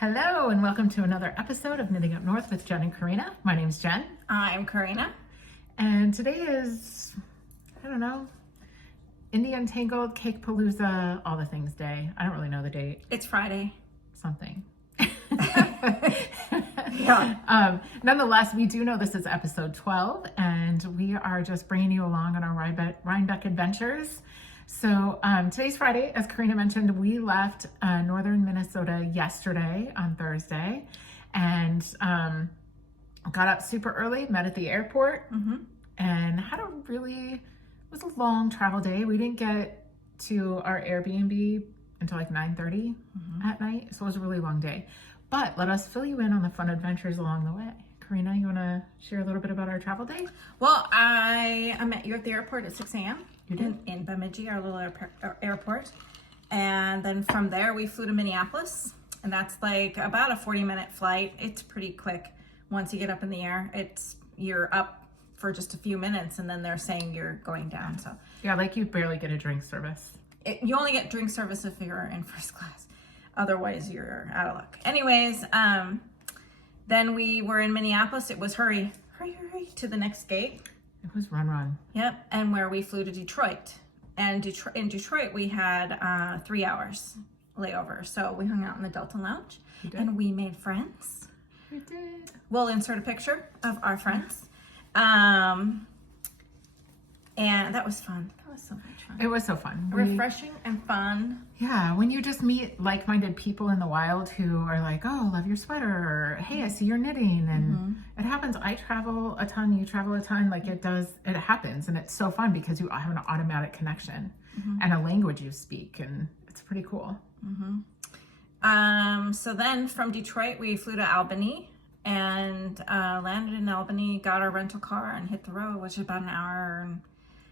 Hello and welcome to another episode of Knitting Up North with Jen and Karina. My name's Jen. I'm Karina. And today is, I don't know, Indie Untangled, Cake Palooza, all the things day. I don't really know the date. It's Friday. Something. Yeah. Nonetheless, we do know this is episode 12 and we are just bringing you along on our Rhinebeck adventures. So today's Friday, as Karina mentioned, we left northern Minnesota yesterday on Thursday and got up super early, met at the airport, and had it was a long travel day. We didn't get to our Airbnb until like 9:30 at night, so it was a really long day. But let us fill you in on the fun adventures along the way. Karina, you want to share a little bit about our travel day? Well, I met you at the airport at 6 a.m. You did? In Bemidji, our little airport. And then from there, we flew to Minneapolis. And that's like about a 40-minute flight. It's pretty quick. Once you get up in the air, you're up for just a few minutes, and then they're saying you're going down. So yeah, like you barely get a drink service. You only get drink service if you're in first class. Otherwise, you're out of luck. Anyways, then we were in Minneapolis. It was hurry to the next gate. It was run. Yep, and where we flew to Detroit. And in Detroit, we had 3 hours layover. So we hung out in the Delta Lounge, and we made friends. We did. We'll insert a picture of our friends. And that was fun. That was so much fun. It was so fun. Refreshing and fun. Yeah, when you just meet like-minded people in the wild who are like, oh, love your sweater, or hey, I see you're knitting, and it happens. I travel a ton, you travel a ton, like it happens, and it's so fun because you have an automatic connection and a language you speak, and it's pretty cool. So then from Detroit, we flew to Albany and landed in Albany, got our rental car and hit the road, which is about an hour. And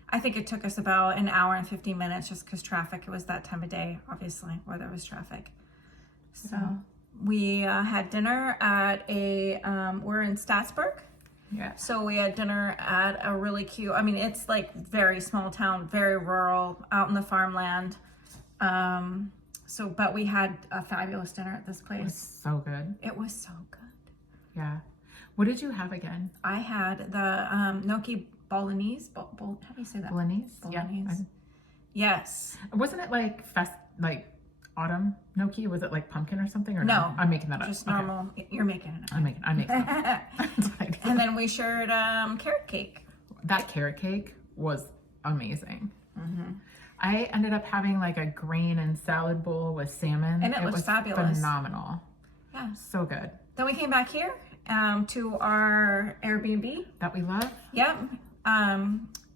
I think it took us about an hour and 15 minutes just because traffic, it was that time of day, obviously, where there was traffic. So we had dinner at we're in Staatsburg. Yeah. So we had dinner at a really cute, it's like very small town, very rural, out in the farmland. But we had a fabulous dinner at this place. It was so good. It was so good. Yeah. What did you have again? I had the gnocchi bolognese. How do you say that? Bolognese? Bolognese. Yeah. Yes. Wasn't it like autumn gnocchi? Was it like pumpkin or something? Or no? I'm making that up. Just normal. You're making it up. I'm making it up. And then we shared carrot cake. That carrot cake was amazing. I ended up having like a grain and salad bowl with salmon. And it was fabulous. Phenomenal. Yeah. So good. Then we came back here to our Airbnb. That we love. Yep.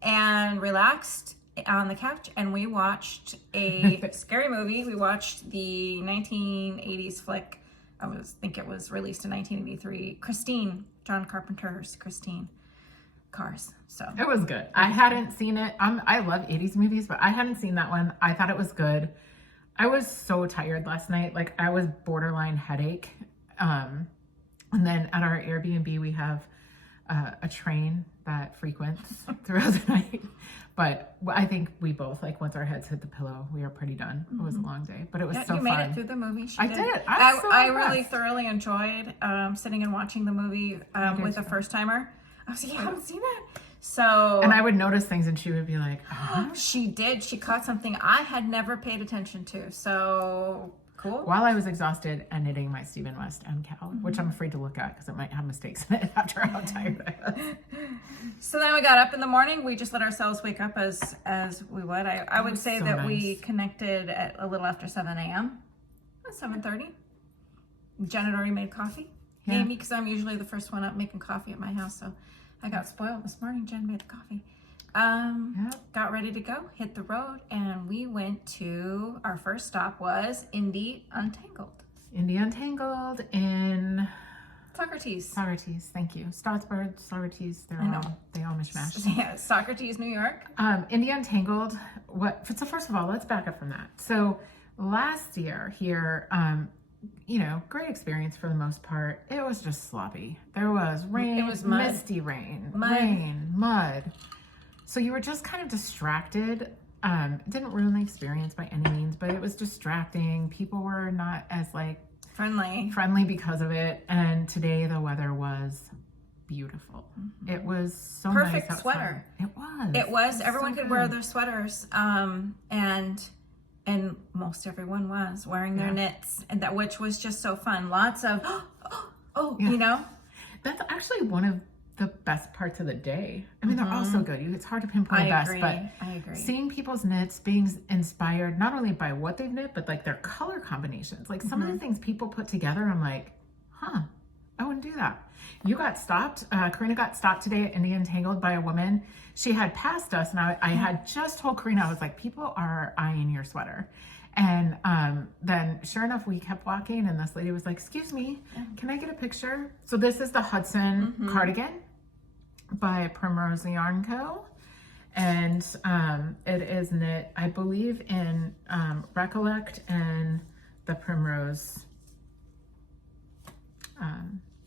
And relaxed on the couch, and we watched a scary movie. We watched the 1980s flick. I think it was released in 1983. Christine, John Carpenter's Christine. Cars. So it was good. I hadn't seen it. I love 80s movies, but I hadn't seen that one. I thought it was good. I was so tired last night. Like I was borderline headache. And then at our Airbnb, we have a train that frequents throughout the night. But I think we both, like, once our heads hit the pillow, we are pretty done. It was a long day, but it was so fun. You made it through the movie. I did. I really thoroughly enjoyed sitting and watching the movie with a first timer. I was like, I haven't seen that. So, and I would notice things, and she would be like, she did. She caught something I had never paid attention to. So cool. While I was exhausted and knitting my Stephen West MCal, which I'm afraid to look at because it might have mistakes in it after how tired I was. So then we got up in the morning. We just let ourselves wake up as we would. I would say that we connected at a little after 7 a.m. 7:30. Jen had already made coffee. Yeah. Me, because I'm usually the first one up making coffee at my house. So I got spoiled this morning. Jen made the coffee. Got ready to go, hit the road, and we went to, our first stop was Indie Untangled. Indie Untangled in Socrates. Thank you. Staatsburg, Socrates, they all mishmash. Yeah, Socrates, New York. Indie Untangled, so first of all, let's back up from that. So last year here, great experience for the most part. It was just sloppy. There was rain. It was mud. Misty rain. Mud. So you were just kind of distracted. It didn't ruin the experience by any means, but it was distracting. People were not as Friendly. because of it. And today the weather was beautiful. It was so Perfect nice outside. sweater. It was. Everyone so could wear good. their sweaters. And most everyone was wearing their knits, and which was just so fun. Lots of you know. That's actually one of the best parts of the day. I mean, they're all so good. It's hard to pinpoint the best, but I agree. seeing people's knits, being inspired not only by what they've knit, but like their color combinations. Like some of the things people put together, I'm like, huh, I wouldn't do that. You got stopped. Karina got stopped today at Indian Tangled by a woman. She had passed us, and I had just told Karina, I was like, people are eyeing your sweater. And then sure enough, we kept walking, and this lady was like, excuse me, can I get a picture? So this is the Hudson cardigan by Primrose Yarn Co. And it is knit, I believe, in Recollect and the Primrose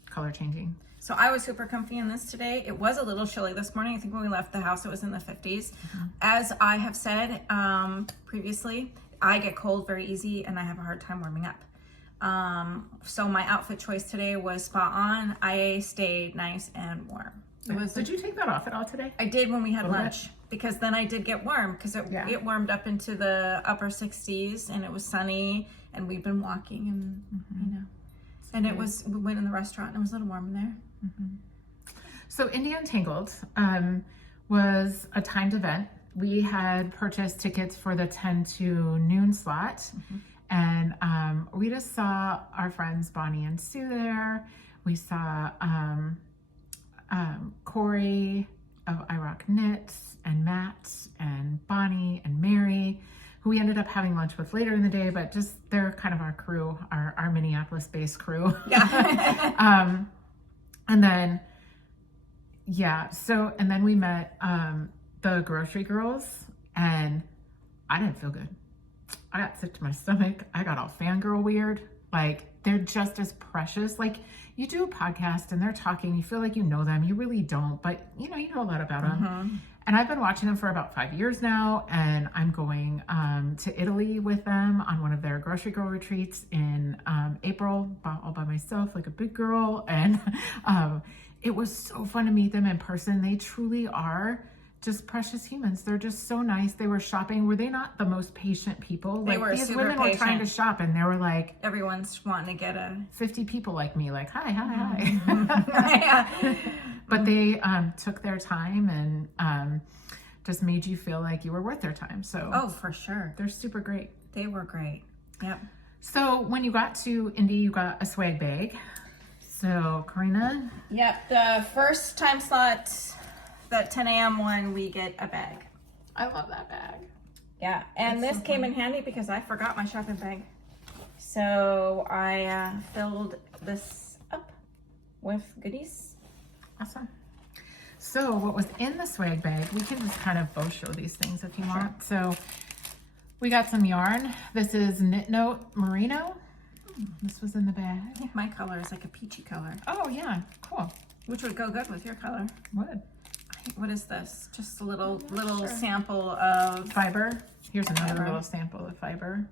color changing. So I was super comfy in this today. It was a little chilly this morning. I think when we left the house, it was in the 50s. As I have said previously, I get cold very easy and I have a hard time warming up. So my outfit choice today was spot on. I stayed nice and warm. Did you take that off at all today? I did when we had lunch, because then I did get warm, because it warmed up into the upper 60s and it was sunny, and we've been walking, and you know, and we went in the restaurant and it was a little warm in there. So Indian Tangled was a timed event. We had purchased tickets for the 10 to noon slot, and we just saw our friends Bonnie and Sue there. We saw Corey of iRock Knits, and Matt and Bonnie and Mary, who we ended up having lunch with later in the day, but just they're kind of our crew, our Minneapolis-based crew. Yeah. And then, and then we met the grocery girls, and I didn't feel good. I got sick to my stomach. I got all fangirl weird. Like, they're just as precious. Like, you do a podcast and they're talking, you feel like you know them. You really don't, but you know a lot about them. And I've been watching them for about 5 years now, and I'm going to Italy with them on one of their grocery girl retreats in April, all by myself, like a big girl. And it was so fun to meet them in person. They truly are just precious humans. They're just so nice. They were shopping. Were they not the most patient people? They were these super women patient. were trying to shop, and they were like, Everyone's wanting to get a 50 people like me, like, hi. But they took their time and just made you feel like you were worth their time. So for sure. they're super great. They were great. Yep. So when you got to Indy, you got a swag bag. So Karina? Yep. The first time slot, that 10 a.m. one, we get a bag. I love that bag. Yeah. And this came in handy because I forgot my shopping bag. So I filled this up with goodies. Awesome. So what was in the swag bag, we can just kind of both show these things if you want. So we got some yarn. This is Knit Note Merino. This was in the bag. I think my color is like a peachy color. Oh yeah, cool. Which would go good with your color. Would. What is this? Just a little sample of fiber. Here's another little sample of fiber.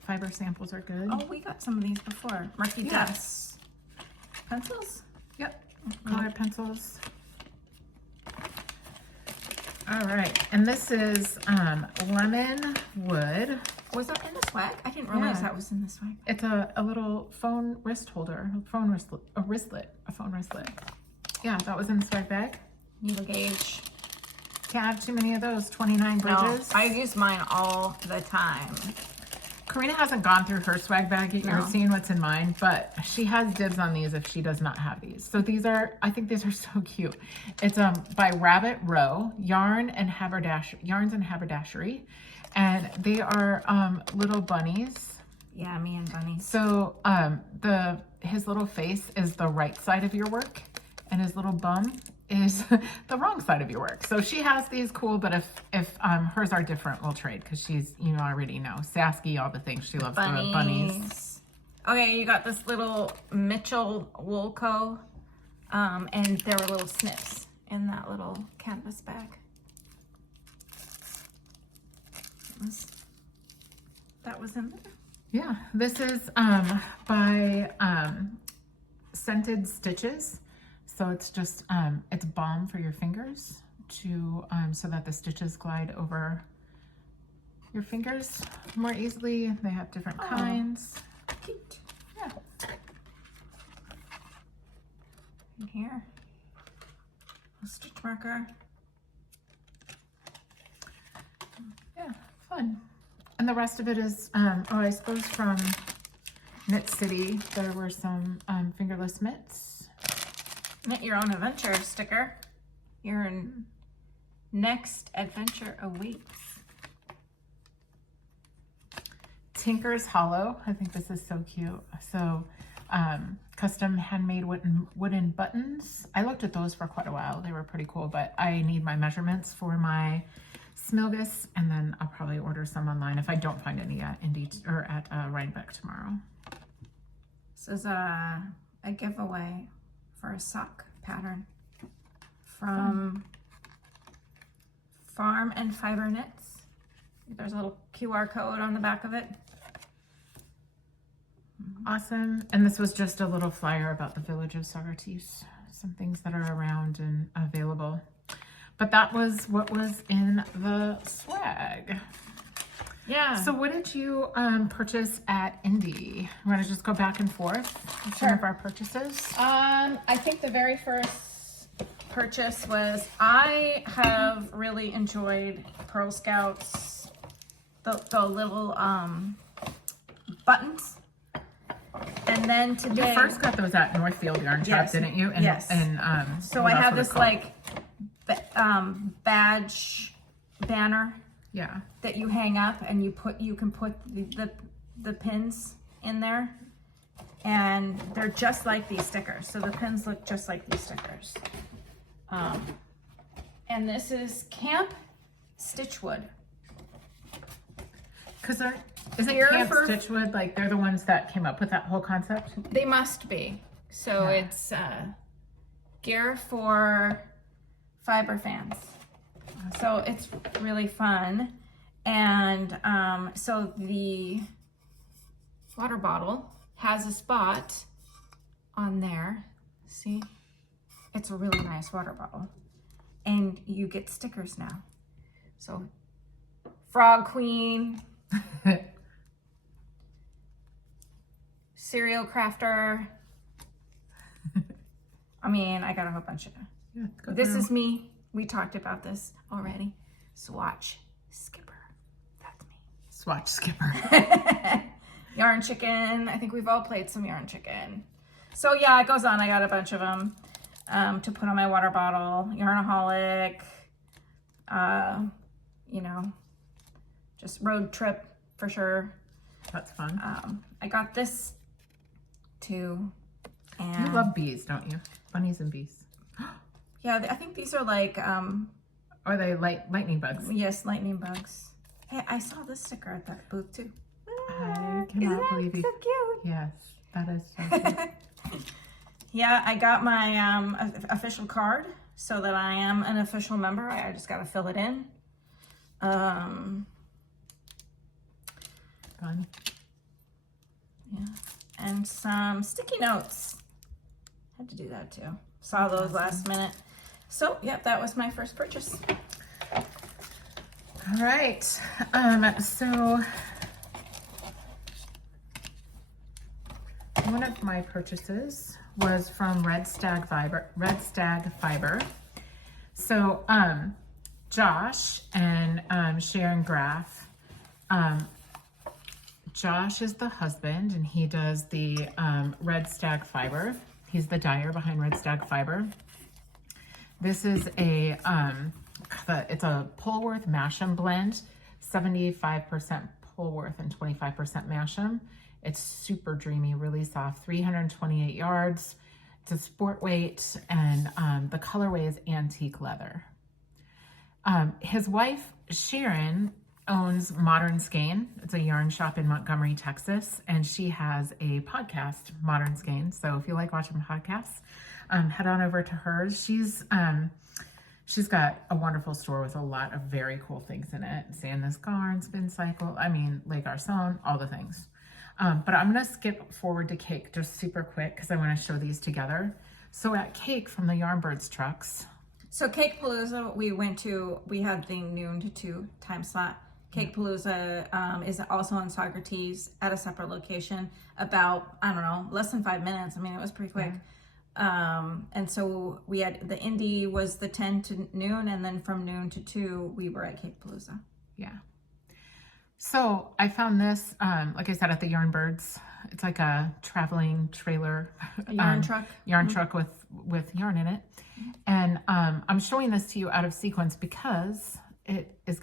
Fiber samples are good. Oh, we got some of these before. Murky Dust. Pencils? Yep. Colored pencils. All right. And this is lemon wood. Was that in the swag? I didn't realize that was in the swag. It's a little phone wrist holder, a phone wristlet. Yeah, that was in the swag bag. Needle gauge. Can't have too many of those. 29 bridges. No, I use mine all the time. Karina hasn't gone through her swag bag yet. You're seeing what's in mine, but she has dibs on these if she does not have these. So these are, I think these are so cute. It's by Rabbit Row, yarns and haberdashery, and they are little bunnies. Yeah, me and bunnies. So his little face is the right side of your work, and his little bum is the wrong side of your work. So she has these cool, but if hers are different, we'll trade, because she's, already know, Sasky, all the things. She loves the bunnies. Okay, you got this little Mitchell Wool Co. And there were little snips in that little canvas bag. That was in there. Yeah, this is by Scented Stitches. So it's just it's balm for your fingers to so that the stitches glide over your fingers more easily. They have different kinds. Cute. Yeah. In here, a stitch marker. Yeah, fun. And the rest of it is, I suppose from Knit City, there were some fingerless mitts. Knit Your Own Adventure sticker. Your next adventure awaits. Tinker's Hollow. I think this is so cute. So, custom handmade wooden buttons. I looked at those for quite a while. They were pretty cool, but I need my measurements for my Smilgus, and then I'll probably order some online if I don't find any at Rhinebeck tomorrow. This is a giveaway for a sock pattern from Farm and Fiber Knits. There's a little QR code on the back of it. Awesome. And this was just a little flyer about the village of Saugerties, some things that are around and available. But that was what was in the swag. Yeah. So what did you purchase at Indie? You want to just go back and forth with some of our purchases? I think the very first purchase was, I have really enjoyed Pearl Scouts, the little buttons. And then today, You first got those at Northfield Yarn Shop, Yes. didn't you? And, Yes. And so what I else have were they this called? like badge banner Yeah. that you hang up, and you can put the pins in there, and they're just like these stickers. So the pins look just like these stickers. And this is Camp Stitchwood. Because isn't Here Camp for- Stitchwood, like they're the ones that came up with that whole concept? They must be. So Yeah. it's gear for fiber fans. So it's really fun. And so the water bottle has a spot on there. See? It's a really nice water bottle. And you get stickers now. So Frog Queen, Cereal Crafter. I mean, I got a whole bunch of Yeah, go This through. is me. We talked about this already. Swatch Skipper. That's me. Swatch Skipper. Yarn Chicken. I think we've all played some Yarn Chicken. So yeah, it goes on. I got a bunch of them to put on my water bottle. Yarnaholic. You know, just road trip for sure. That's fun. I got this too. And You love bees, don't you? Bunnies and bees. yeah, I think these are like Or they lightning bugs. yes, lightning bugs. Hey, I saw this sticker at that booth too. I Isn't cannot that believe you. so cute? Yes, that is so cute. Yeah, I got my official card so that I am an official member. I just got to fill it in. Fun. Yeah, and some sticky notes. Had to do that too. Saw those last minute. So, yep, that was my first purchase. All right. So one of my purchases was from Red Stag Fiber. So Josh and Sharon Graff. Josh is the husband, and he does the Red Stag Fiber. He's the dyer behind Red Stag Fiber. This is it's a Polworth Masham blend, 75% Polworth and 25% Masham. It's super dreamy, really soft, 328 yards. It's a sport weight, and the colorway is antique leather. His wife, Sharon, owns Modern Skein. It's a yarn shop in Montgomery, Texas, and she has a podcast, Modern Skein. So if you like watching podcasts, head on over to hers. She's got a wonderful store with a lot of very cool things in it. Sandnes Garn, Spin Cycle, I mean, Lake Arson, all the things. But I'm gonna skip forward to cake just super quick because I want to show these together. So at cake from the Yarnbirds trucks. So Cake Palooza, we had the noon to 2 time slot. Cake Palooza is also on Socrates at a separate location, about, I don't know, less than 5 minutes. I mean, it was pretty quick. And so we had, the indie was the 10 to noon, and then from noon to 2, we were at Cake Palooza. Yeah. So I found this, like I said, at the Yarnbirds. It's like a traveling trailer. A yarn truck. Yarn truck with yarn in it. And I'm showing this to you out of sequence because this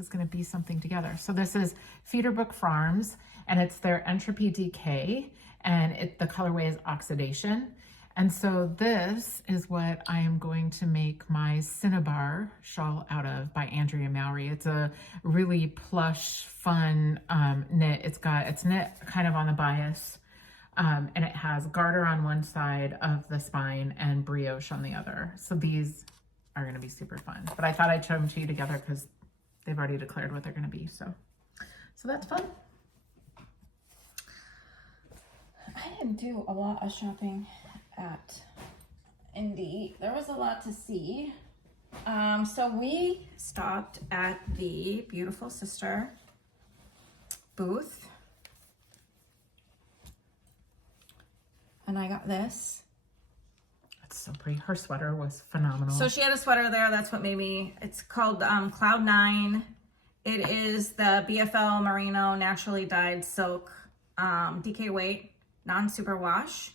is gonna be something together. So this is Feederbrook Farms, and it's their Entropy Decay, and the colorway is Oxidation. And so this is what I am going to make my Cinnabar shawl out of by Andrea Mowry. It's a really plush, fun knit. It's knit kind of on the bias, and it has garter on one side of the spine and brioche on the other. So these are going to be super fun. But I thought I'd show them to you together because they've already declared what they're going to be. So that's fun. I didn't do a lot of shopping at Indie. There was a lot to see. So we stopped at the Beautiful Sister booth. And I got this. That's so pretty. Her sweater was phenomenal. So she had a sweater there. That's what made me, it's called Cloud 9. It is the BFL Merino naturally dyed silk, DK weight, non-super wash.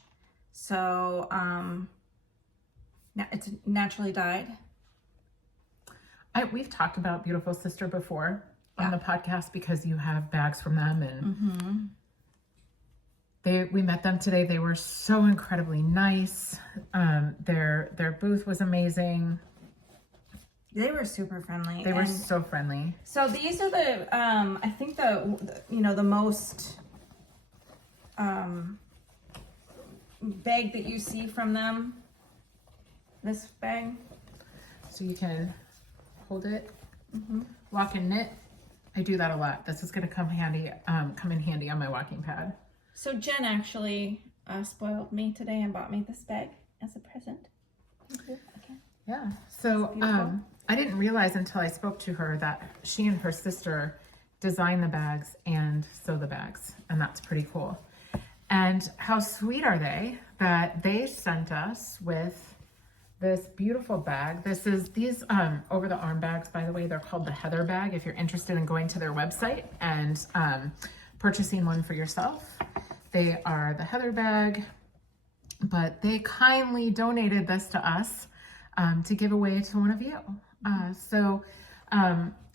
So it's naturally dyed. We've talked about Beautiful Sister before on the podcast because you have bags from them, and we met them today. They were so incredibly nice. Their booth was amazing. They were super friendly. They were so friendly. So these are the I think the most bag that you see from them. This bag. So you can hold it, walk and knit. I do that a lot. This is going to come in handy on my walking pad. So Jen actually spoiled me today and bought me this bag as a present. Okay. Yeah. So I didn't realize until I spoke to her that she and her sister design the bags and sew the bags, and that's pretty cool. And how sweet are they that they sent us with this beautiful bag. These over the arm bags, by the way, they're called the Heather bag. If you're interested in going to their website and purchasing one for yourself, they are the Heather bag, but they kindly donated this to us to give away to one of you. So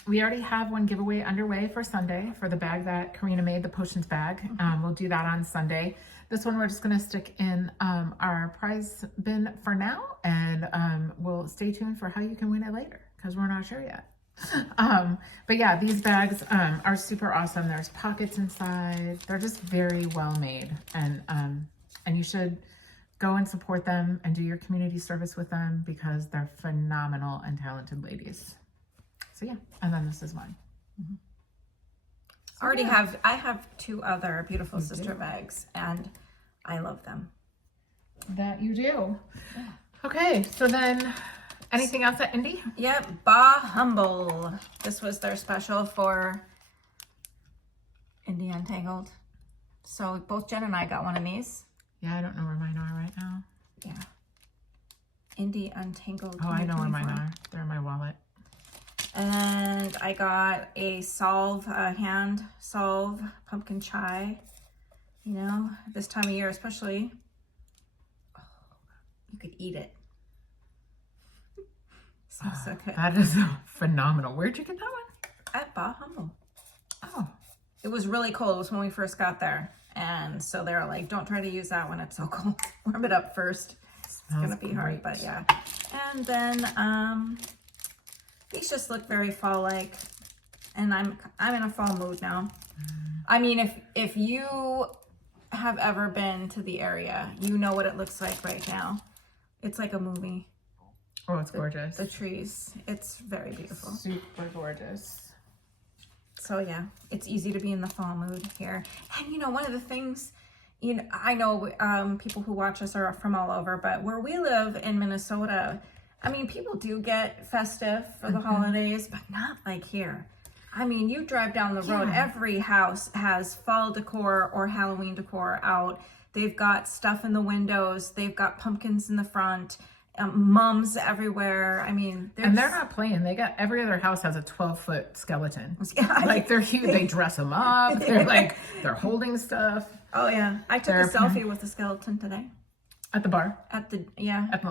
we already have one giveaway underway for Sunday for the bag that Karina made, the potions bag. We'll do that on Sunday. This one we're just going to stick in our prize bin for now, and we'll stay tuned for how you can win it later because we're not sure yet. But yeah, these bags are super awesome. There's pockets inside. They're just very well made, and you should go and support them and do your community service with them because they're phenomenal and talented ladies. So yeah, and then this is mine. So, I have 2 other Beautiful Sister bags, and I love them. That you do. Okay, so then anything else at Indie? Yep, Bah Humble. This was their special for Indie Untangled. So both Jen and I got one of these. Yeah, I don't know where mine are right now. Yeah. Indie Untangled. Oh, I know where mine are. They're in my wallet. And I got a hand solve pumpkin chai. You know, this time of year especially. Oh, you could eat it. So good. That is phenomenal. Where'd you get that one? At Bah Humble. Oh. It was really cold. It was when we first got there. And so they were like, don't try to use that when it's so cold. Warm it up first. It's going to be hard, but yeah. And then these just look very fall-like. And I'm in a fall mood now. I mean, if you have ever been to the area, you know what it looks like right now. It's like a movie. Oh, it's gorgeous. The trees. It's very beautiful. Super gorgeous. So yeah, it's easy to be in the fall mood here. And you know, one of the things, you know, I know people who watch us are from all over, but where we live in Minnesota, I mean, people do get festive for the holidays, but not like here. I mean, you drive down the road, every house has fall decor or Halloween decor out. They've got stuff in the windows. They've got pumpkins in the front. Mums everywhere. I mean, and they're not playing. They got every other house has a 12-foot skeleton. Like they're huge. They dress them up. They're like they're holding stuff. Oh yeah, I took a selfie with the skeleton today at the bar.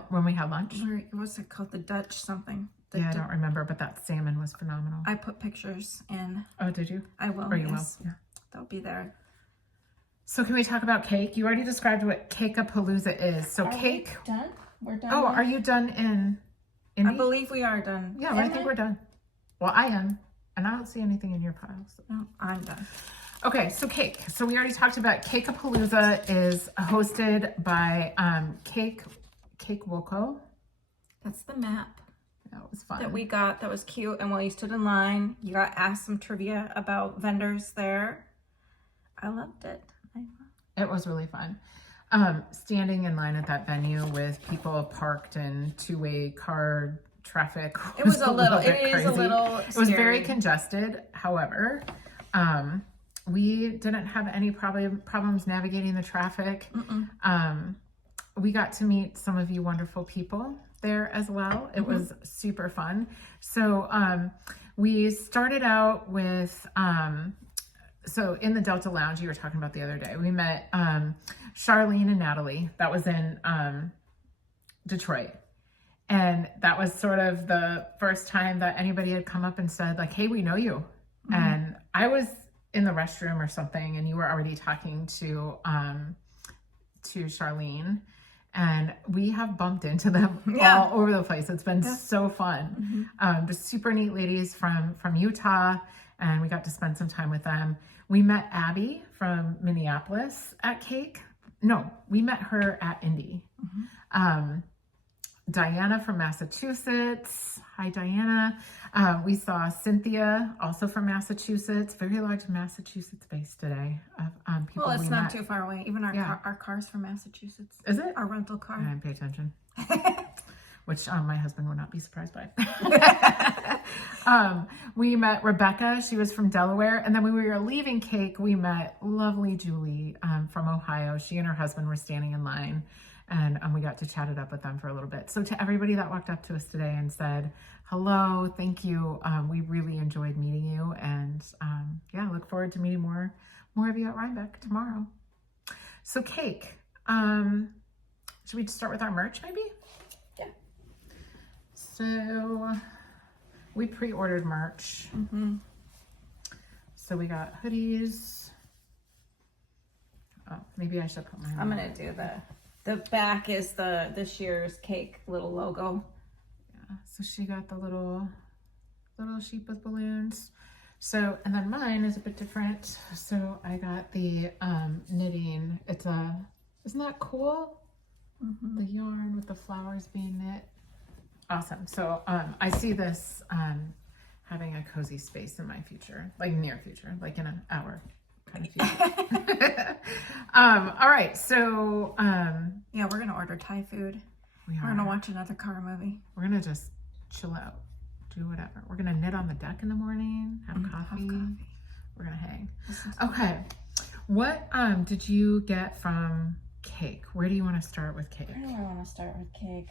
When we had lunch. What's it called? The Dutch something. I don't remember, but that salmon was phenomenal. I put pictures in. Oh, did you? I will. Or you yes. will. Yeah. They'll be there. So can we talk about cake? You already described what Cake-a-Palooza is. So cake. We done? We're done. Oh, are you done in Indy? I believe we are done. Yeah, I think we're done. Well, I am. And I don't see anything in your pile. So. No, I'm done. Okay, so cake. So we already talked about Cake-a-Palooza is hosted by Cake Woko. That's the map. That was fun. That we got. That was cute. And while you stood in line, you got asked some trivia about vendors there. I loved it. It was really fun. Standing in line at that venue with people parked in two-way car traffic. It was a little bit it crazy. is a little It was very congested. However, we didn't have any problems navigating the traffic. We got to meet some of you wonderful people there as well. It was super fun. So we started out with so in the Delta Lounge you were talking about the other day, we met Charlene and Natalie. That was in Detroit. And that was sort of the first time that anybody had come up and said like, hey, we know you. And I was in the restroom or something and you were already talking to Charlene. And we have bumped into them all over the place. It's been so fun. Just super neat ladies from Utah, and we got to spend some time with them. We met Abby from Minneapolis at Cake. No, we met her at Indy. Diana from Massachusetts. Hi, Diana. We saw Cynthia, also from Massachusetts. Very large Massachusetts base today. Of people. Well, it's not too far away. Even our car's from Massachusetts. Is it? Our rental car. I didn't pay attention. Which my husband would not be surprised by. We met Rebecca. She was from Delaware. And then when we were leaving Cake, we met lovely Julie from Ohio. She and her husband were standing in line. And we got to chat it up with them for a little bit. So to everybody that walked up to us today and said, hello, thank you. We really enjoyed meeting you. And look forward to meeting more of you at Rhinebeck tomorrow. So Cake, should we start with our merch maybe? Yeah. So we pre-ordered merch. So we got hoodies. Oh, maybe I should put mine. I'm going to do the back is this year's Cake little logo. Yeah, so she got the little sheep with balloons. So, and then mine is a bit different. So I got the knitting. Isn't that cool? The yarn with the flowers being knit. Awesome. So I see this having a cozy space in my future, like near future, like in an hour. Kind of future. All right, so we're gonna order Thai food. We're gonna watch another car movie. We're gonna just chill out, do whatever. We're gonna knit on the deck in the morning, have coffee. We're gonna hang. Okay, what did you get from Cake? Where do you want to start with Cake? Where do I want to start with Cake?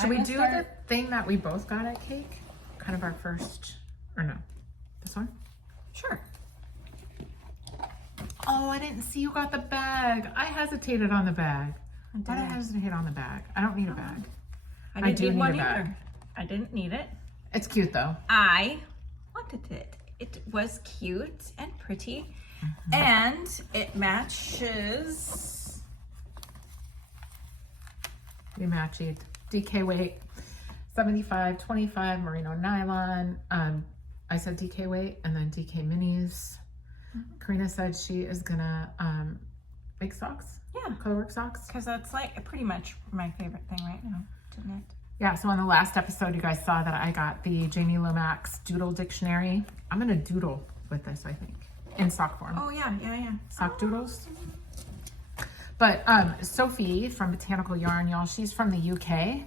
Should we do the thing that we both got at Cake? Kind of our first, or no? This one? Sure. Oh, I didn't see you got the bag. I hesitated on the bag. Why did I hesitate on the bag? I don't need a bag. I didn't need one either. I didn't need it. It's cute though. I wanted it. It was cute and pretty. And it matches. We match it. DK weight, 75, 25, merino nylon. I said DK weight and then DK minis. Karina said she is gonna make socks. Yeah. Colorwork socks. Because that's like pretty much my favorite thing right now to knit. Yeah, so on the last episode, you guys saw that I got the Jamie Lomax Doodle Dictionary. I'm going to doodle with this, I think, in sock form. Oh, yeah. Sock doodles. But Sophie from Botanical Yarn, y'all, she's from the UK.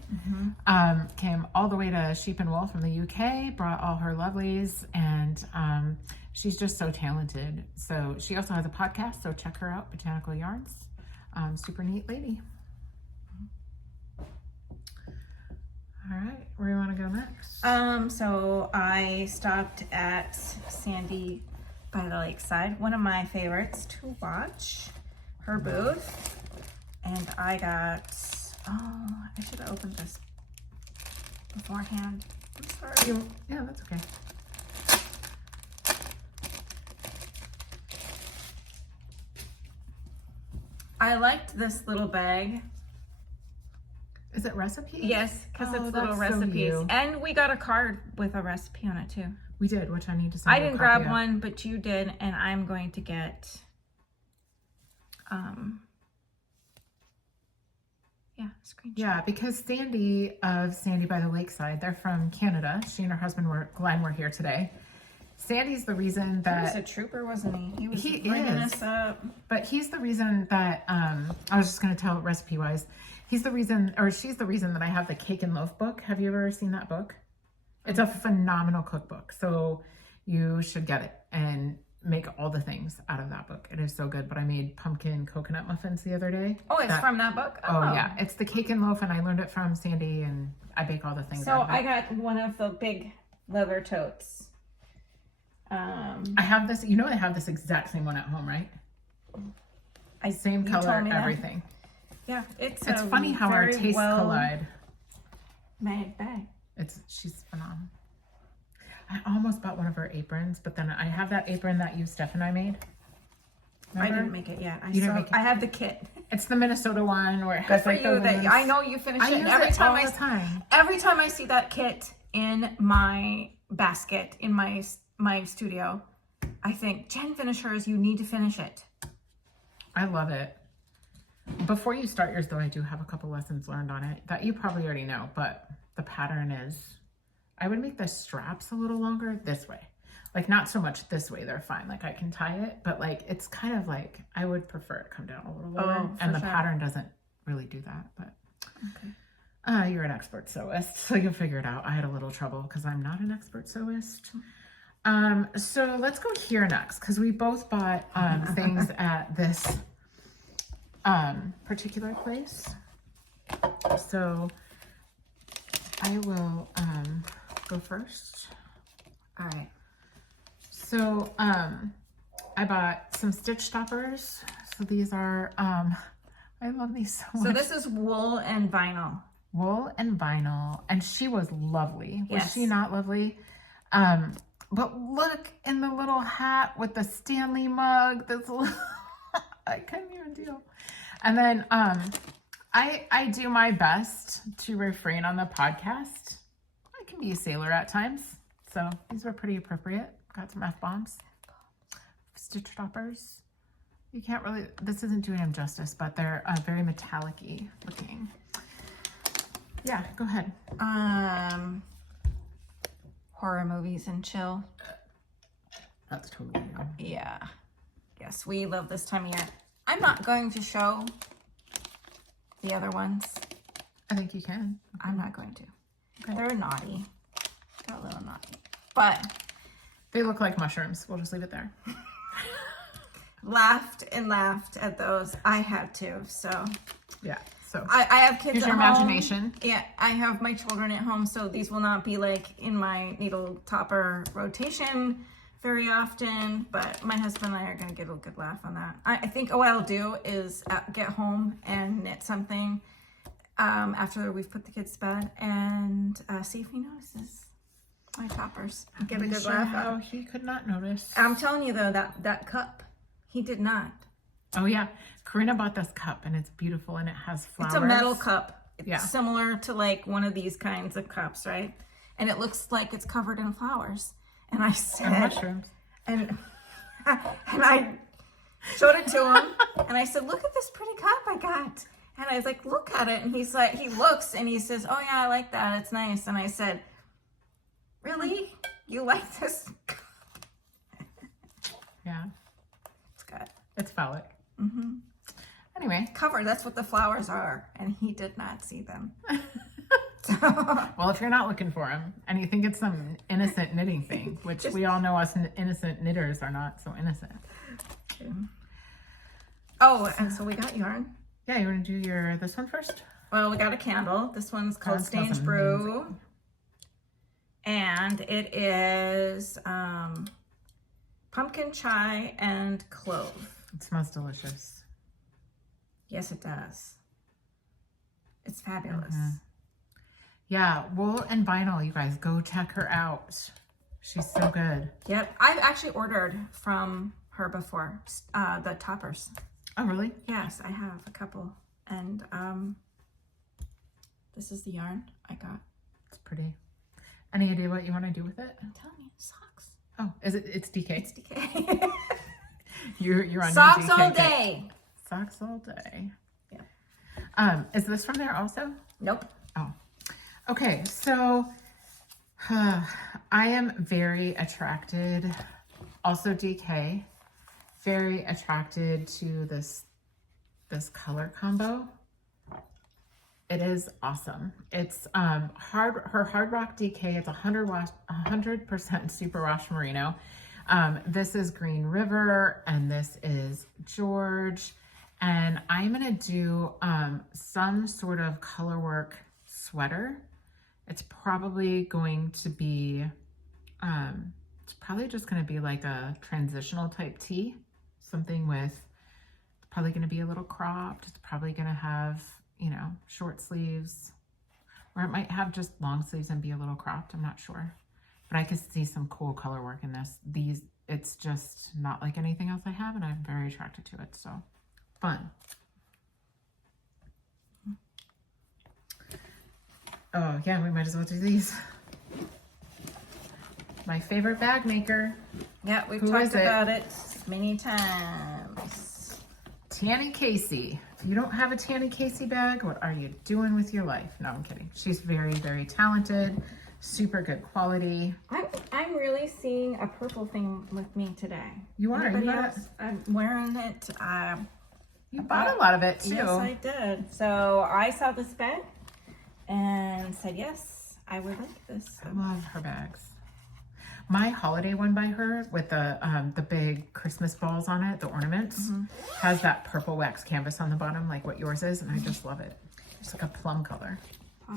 Came all the way to Sheep and Wool from the UK, brought all her lovelies, and she's just so talented. So she also has a podcast, so check her out, Botanical Yarns. Super neat lady. All right, where do you want to go next? So I stopped at Sandy by the Lakeside, one of my favorites to watch, her booth. And I got, I should have opened this beforehand. I'm sorry. Yeah, that's okay. I liked this little bag. Is it recipes? Yes, because it's little that's so recipes. you. And we got a card with a recipe on it too. We did, which I need to send I you a didn't copy grab of. one, but you did, and I'm going to get screenshot. Yeah, because Sandy of Sandy by the Lakeside, they're from Canada. She and her husband Glenn were here today. Sandy's the reason He that was a trooper, wasn't he? He was He bringing is. us up. But he's the reason that, I was just going to tell recipe wise, he's the reason, or she's the reason that I have the Cake and Loaf book. Have you ever seen that book? It's a phenomenal cookbook. So you should get it and make all the things out of that book. It is so good. But I made pumpkin coconut muffins the other day. Oh, it's from that book? Oh, yeah. It's the Cake and Loaf, and I learned it from Sandy, and I bake all the things So out of it. I got one of the big leather totes. I have this, you know, I have this exact same one at home, right? Same you color, told me that. everything. Yeah, it's funny how our tastes collide. Made bag. She's phenomenal. I almost bought one of her aprons, but then I have that apron that you, Steph, and I made. Remember? I didn't make it yet. You didn't make it? I have the kit. It's the Minnesota one where it Good has for like you. the That loose- I know you finish I it. use And every it time all the time. every time I see that kit in my basket in my studio, I think, Jen, finish hers. You need to finish it. I love it. Before you start yours, though, I do have a couple lessons learned on it that you probably already know, but the pattern is, I would make the straps a little longer this way. Like, not so much this way, they're fine. Like, I can tie it, but like, it's kind of like, I would prefer it come down a little lower. And the pattern doesn't really do that, but you're an expert sewist, so you'll figure it out. I had a little trouble because I'm not an expert sewist. So let's go here next, because we both bought things at this particular place. So I will go first. All right. So I bought some stitch stoppers. So these are, I love these so much. So this is wool and vinyl. Wool and vinyl. And she was lovely. Was Yes. she not lovely? But look in the little hat with the Stanley mug. This little I couldn't even deal. And then I do my best to refrain on the podcast. I can be a sailor at times. So these were pretty appropriate. Got some F-bombs. Stitch stoppers. You can't really, this isn't doing them justice, but they're very metallic-y looking. Yeah, go ahead. Horror movies and chill. That's totally you. Yeah. Yes, we love this time of year. I'm not going to show the other ones. I think you can. I'm not going to. Okay. They're naughty. They're a little naughty. But They look like mushrooms. We'll just leave it there. laughed and laughed at those. I had to, so. Yeah, so. I have kids Use at your home. imagination. Yeah, I have my children at home, so these will not be like in my needle topper rotation very often, but my husband and I are going to get a good laugh on that. I think what I'll do is get home and knit something after we've put the kids to bed and see if he notices my toppers. Get a good Sure laugh how out. he could not notice. I'm telling you though, that cup, he did not. Oh yeah, Karina bought this cup and it's beautiful and it has flowers. It's a metal cup. It's Yeah. similar to like one of these kinds of cups, right? And it looks like it's covered in flowers. And I said, And mushrooms. and I showed it to him, and I said, "Look at this pretty cup I got." And I was like, look at it. And he's like, he looks and he says, oh yeah, I like that. It's nice. And I said, really? You like this? Yeah. It's good. It's phallic. Mm-hmm. Anyway. Cover, that's what the flowers are. And he did not see them. Well, if you're not looking for them and you think it's some innocent knitting thing, which we all know us innocent knitters are not so innocent. Oh, and so we got yarn. Yeah, you want to do this one first? Well, we got a candle. This one's called Stange Brew. And it is pumpkin chai and clove. It smells delicious. Yes, it does. It's fabulous. Mm-hmm. Yeah, wool and vinyl, you guys, go check her out. She's so good. Yep, I've actually ordered from her before, the toppers. Oh, really? Yes, I have a couple. And this is the yarn I got. It's pretty. Any idea what you want to do with it? Tell me, socks. Oh, it's DK? It's DK. you're on socks your DK all day. kit. Socks all day. Yeah. Is this from there also? Nope. Oh. Okay, so I am very attracted, also DK, very attracted to this color combo. It is awesome. It's her Hard Rock DK. It's 100% superwash merino. This is Green River and this is George. And I'm gonna do some sort of color work sweater. It's probably going to be, it's probably just going to be like a transitional type tee, something with, it's probably going to be a little cropped. It's probably going to have, you know, short sleeves, or it might have just long sleeves and be a little cropped. I'm not sure, but I could see some cool color work in this. It's just not like anything else I have, and I'm very attracted to it. So fun. Oh yeah, we might as well do these. My favorite bag maker. Yeah, we've talked about it many times. Tanny Casey. If you don't have a Tanny Casey bag, what are you doing with your life? No, I'm kidding. She's very, very talented, super good quality. I'm really seeing a purple thing with me today. You are. Anybody else? I'm wearing it. You bought a lot of it too. Yes, I did. So I saw this bag and said, yes, I would like this. I love her bags. My holiday one by her with the big Christmas balls on it, the ornaments, has that purple wax canvas on the bottom, like what yours is, and I just love it. It's like a plum color.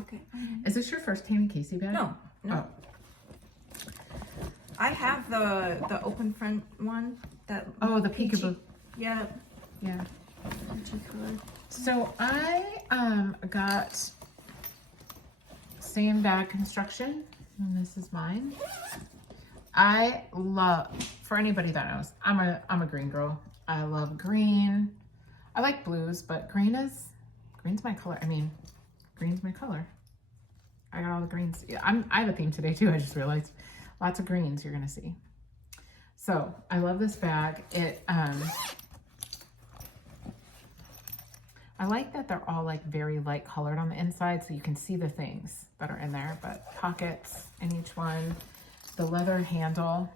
Okay. Is this your first Tanny Casey bag? No. Oh. I have the open front one. That the peekaboo. Yeah. Yeah. Peachy color. So I got same bag construction, and this is mine. I love, for anybody that knows, I'm a green girl. I love green. I like blues, but green's my color. I mean, green's my color. I got all the greens. Yeah, I have a theme today too. I just realized lots of greens you're gonna see. So I love this bag. I like that they're all like very light colored on the inside, so you can see the things that are in there, but pockets in each one. The leather handle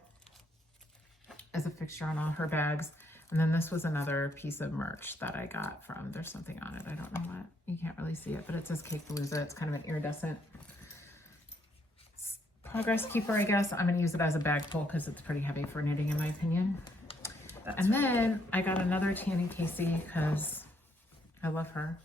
is a fixture on all her bags. And then this was another piece of merch that I got from, there's something on it, I don't know what. You can't really see it, but it says Cakepalooza. It's kind of an iridescent progress keeper, I guess. I'm gonna use it as a bag pull because it's pretty heavy for knitting in my opinion. And then I got another Tanny Casey because I love her.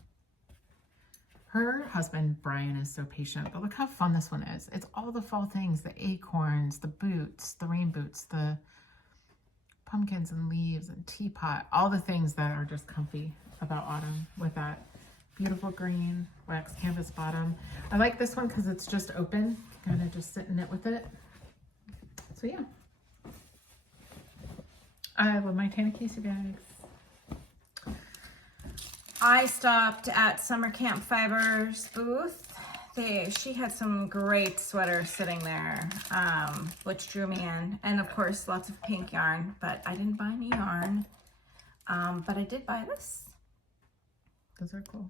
Her husband, Brian, is so patient, but look how fun this one is. It's all the fall things, the acorns, the boots, the rain boots, the pumpkins and leaves and teapot, all the things that are just comfy about autumn with that beautiful green wax canvas bottom. I like this one because it's just open, kind of just sit and knit with it. So yeah. I love my Tanny Casey bags. I stopped at Summer Camp Fibers booth. She had some great sweaters sitting there, which drew me in. And of course, lots of pink yarn, but I didn't buy any yarn. But I did buy this. Those are cool.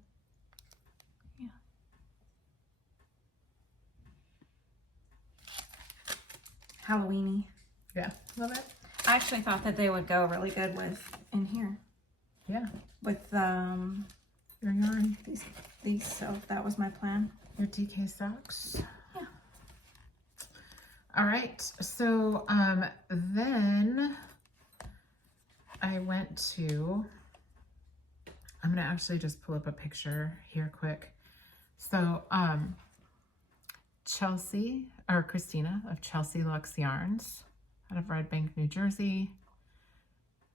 Halloweeny. Yeah, love it. I actually thought that they would go really good with in here. Yeah. With Your yarn. These, so that was my plan. Your DK socks. Yeah. All right. So then I went to, I'm gonna actually just pull up a picture here quick. So Christina of Chelsea Luxe Yarns out of Red Bank, New Jersey,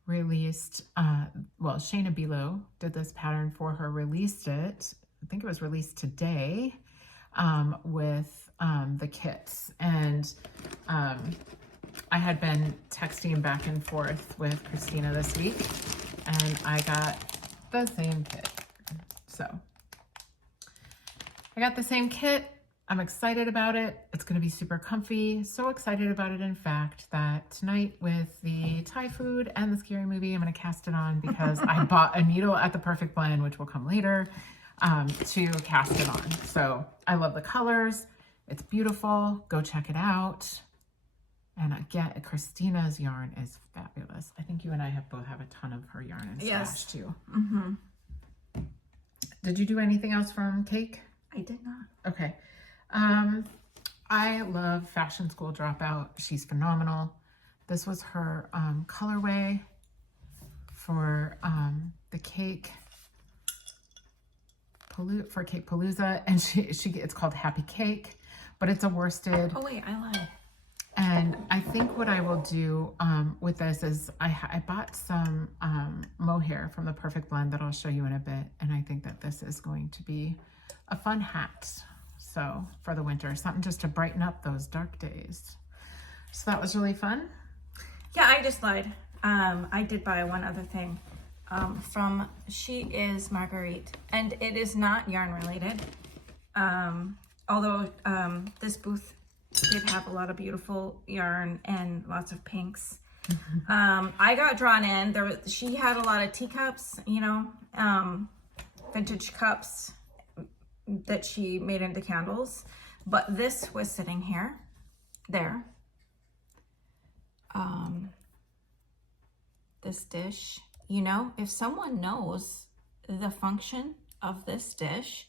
released, Shayna Bilo did this pattern for her, released it. I think it was released today with the kits. And I had been texting back and forth with Christina this week, and I got the same kit. So I got the same kit. I'm excited about it. It's going to be super comfy. So excited about it, in fact, that tonight with the Thai food and the scary movie, I'm going to cast it on because I bought a needle at the Perfect Blend, which will come later, to cast it on. So I love the colors. It's beautiful. Go check it out. And again, Christina's yarn is fabulous. I think you and I both have a ton of her yarn in stash too. Mm-hmm. Did you do anything else from Cake? I did not. Okay. I love Fashion School Dropout. She's phenomenal. This was her colorway for the cake for Cake Palooza, and it's called Happy Cake, but it's a worsted. Oh wait, I lied. And I think what I will do with this is I bought some mohair from the Perfect Blend that I'll show you in a bit, and I think that this is going to be a fun hat. So for the winter, something just to brighten up those dark days. So that was really fun. Yeah, I just lied. I did buy one other thing from She Is Marguerite, and it is not yarn related. Although this booth did have a lot of beautiful yarn and lots of pinks. I got drawn in. She had a lot of teacups, vintage cups that she made into candles, but this was sitting there. This dish, if someone knows the function of this dish,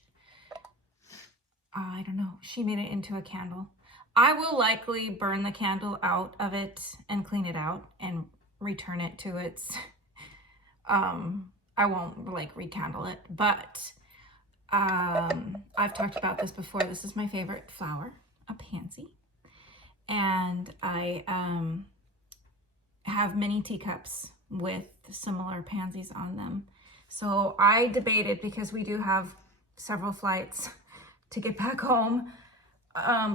I don't know, she made it into a candle. I will likely burn the candle out of it and clean it out and return it to its, I won't rekindle it, but I've talked about this before. This is my favorite flower, a pansy. And I have many teacups with similar pansies on them. So I debated, because we do have several flights to get back home,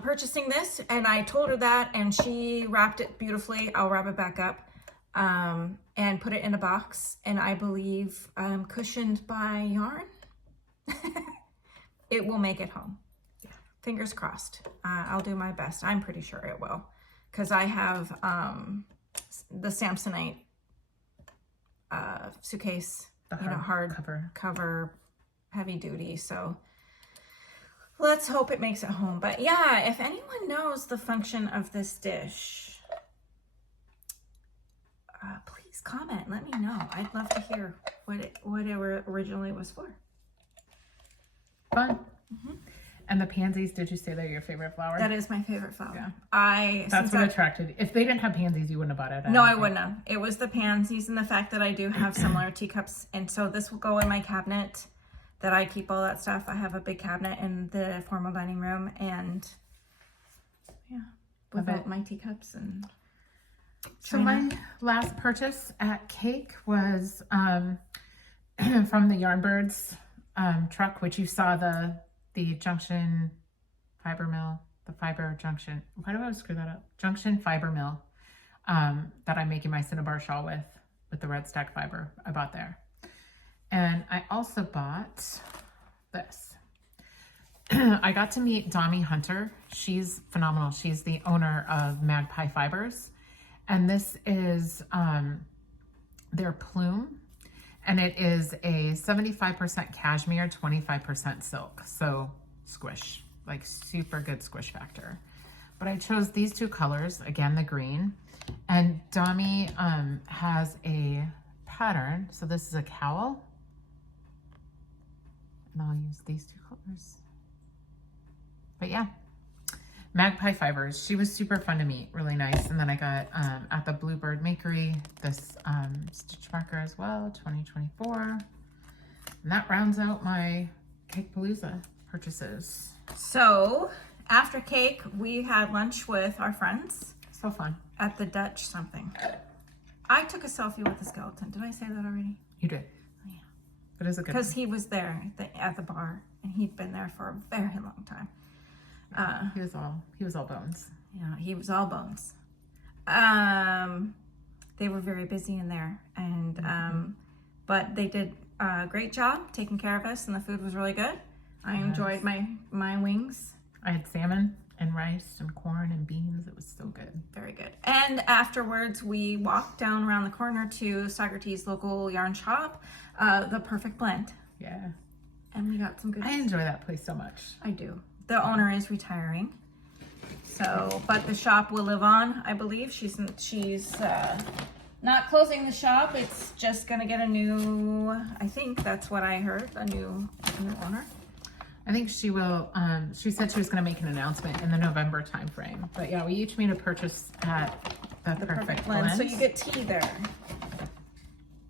purchasing this, and I told her that, and she wrapped it beautifully. I'll wrap it back up and put it in a box, and I believe cushioned by yarn. It will make it home. Yeah. Fingers crossed. I'll do my best. I'm pretty sure it will, because I have the Samsonite suitcase, the hard cover, heavy duty. So let's hope it makes it home. But yeah, if anyone knows the function of this dish, please comment. Let me know. I'd love to hear what it originally was for. Fun. Mm-hmm. And the pansies, did you say they're your favorite flower? That is my favorite flower. Yeah. That's what attracted you. If they didn't have pansies, you wouldn't have bought it. No, I wouldn't have. It was the pansies and the fact that I do have similar teacups. And so this will go in my cabinet that I keep all that stuff. I have a big cabinet in the formal dining room, and with all my teacups and So my last purchase at Cake was from the Yarnbirds truck, which you saw the Junction Fiber Mill, the Fiber Junction. Why do I always screw that up? Junction Fiber Mill that I'm making my Cinnabar shawl with the red stack fiber. I bought there. And I also bought this. I got to meet Dami Hunter. She's phenomenal. She's the owner of Magpie Fibers. And this is their plume. And it is a 75% cashmere, 25% silk. So squish, like super good squish factor. but I chose these two colors, again, the green. And Dami has a pattern. So this is a cowl. And I'll use these two colors. But yeah, Magpie Fibers. She was super fun to meet, really nice. And then I got at the Bluebird Makery this stitch marker as well, 2024. And that rounds out my Cakepalooza purchases. So after cake, we had lunch with our friends. So fun. At the Dutch something. I took a selfie with the skeleton. Did I say that already? You did. Oh, yeah. But it's a good Because he was there at the bar, and he'd been there for a very long time. He was all bones. Yeah, he was all bones. They were very busy in there, and but they did a great job taking care of us, and the food was really good. I enjoyed my wings. I had salmon and rice and corn and beans. It was so good. Very good. And afterwards, we walked down around the corner to Socrates' local yarn shop, The Perfect Blend. Yeah. And we got some good. I enjoy that place so much. I do. The owner is retiring. So, but the shop will live on, I believe. She's not closing the shop. It's just going to get a new, I think that's what I heard, a new owner. I think she will, she said she was going to make an announcement in the November timeframe. But yeah, we each made a purchase at the Perfect Blend. So you get tea there.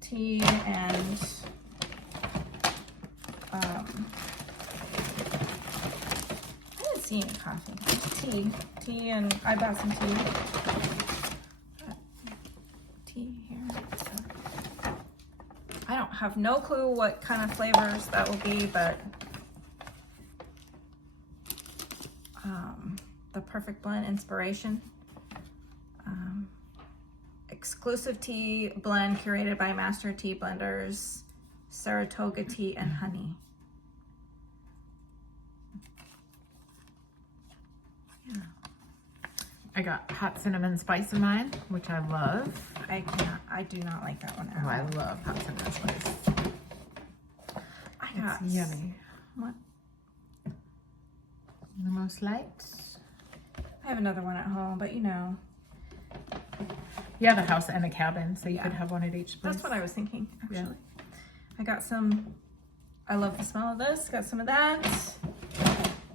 Tea and I didn't see any coffee. Tea, and I bought some tea. Tea here. So, I don't have no clue what kind of flavors that will be, but the Perfect Blend Inspiration. Exclusive tea blend curated by master tea blenders, Saratoga tea and honey. Yeah. I got hot cinnamon spice in mine, which I love. I do not like that one at Oh, all. I love hot cinnamon spice. I got It's yummy. What? The most liked. I have another one at home, but you know. You have a house and a cabin, so you could have one at each place. That's what I was thinking, actually. Yeah. I got some, I love the smell of this. Got some of that.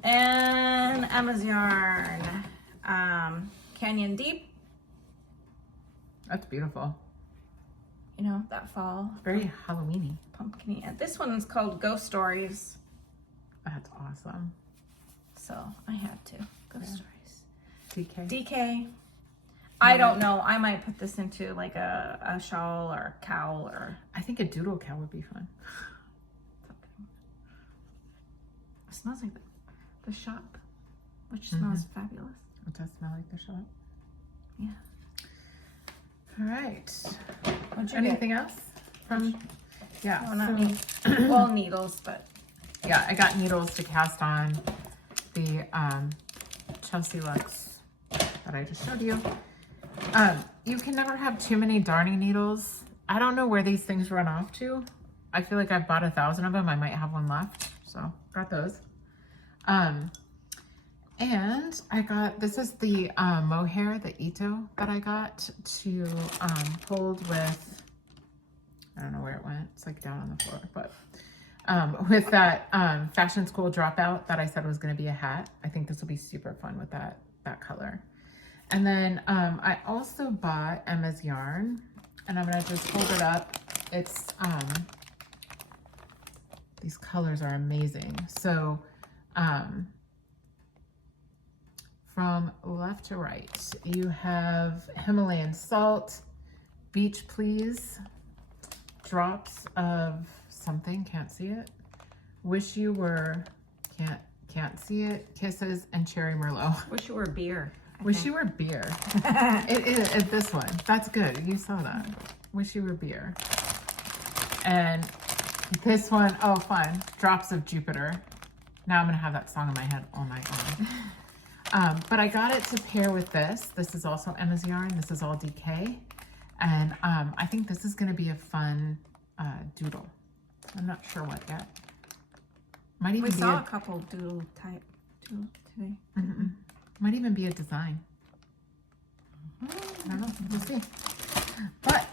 And Emma's Yarn. Canyon Deep. That's beautiful. You know, that fall. Very Halloween-y. Pumpkin-y. And this one's called Ghost Stories. That's awesome. So I had to. Ghost Stories. DK. DK. I don't know. I might put this into like a shawl or a cowl or I think a doodle cow would be fun. something. It smells like the shop, which smells fabulous. It does smell like the shop. Yeah. All right. What'd you Anything else? Yeah. Oh, not me. Well, needles, but Yeah, I got needles to cast on the Chelsea Lux that I just showed you. You can never have too many darning needles. I don't know where these things run off to. I feel like I've bought 1,000 of them. I might have one left, so got those. And I got, this is the mohair, the Ito that I got to hold with, I don't know where it went. It's like down on the floor, but with that fashion school dropout that I said was going to be a hat. I think this will be super fun with that color. And then I also bought Emma's Yarn, and I'm going to just hold it up. It's, these colors are amazing. So from left to right, you have Himalayan Salt, Beach Please, Drops of something, can't see it, Wish You Were, can't see it, Kisses, and Cherry Merlot. Wish You Were Beer. Wish You Were Beer. It is this one. That's good. You saw that. Wish You Were Beer. And this one, oh fun, Drops of Jupiter. Now I'm gonna have that song in my head all night long. But I got it to pair with this. This is also Emma's Yarn. This is all DK. And I think this is gonna be a fun doodle. I'm not sure what yet. Might even We be saw a couple doodle type today. Might even be a design. I don't know. We'll see. But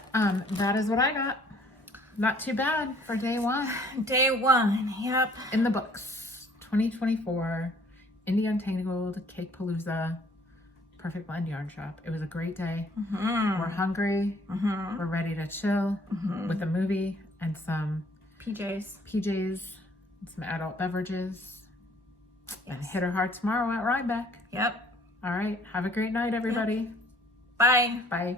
that is what I got. Not too bad for day one. Day one, yep. In the books, 2024, Indie Untangled, Cake Palooza, Perfect Blend Yarn Shop. It was a great day. We're hungry. We're ready to chill with a movie and some PJs, and some adult beverages. And hit our heart tomorrow at Rhinebeck. Yep. All right. Have a great night, everybody. Yep. Bye. Bye.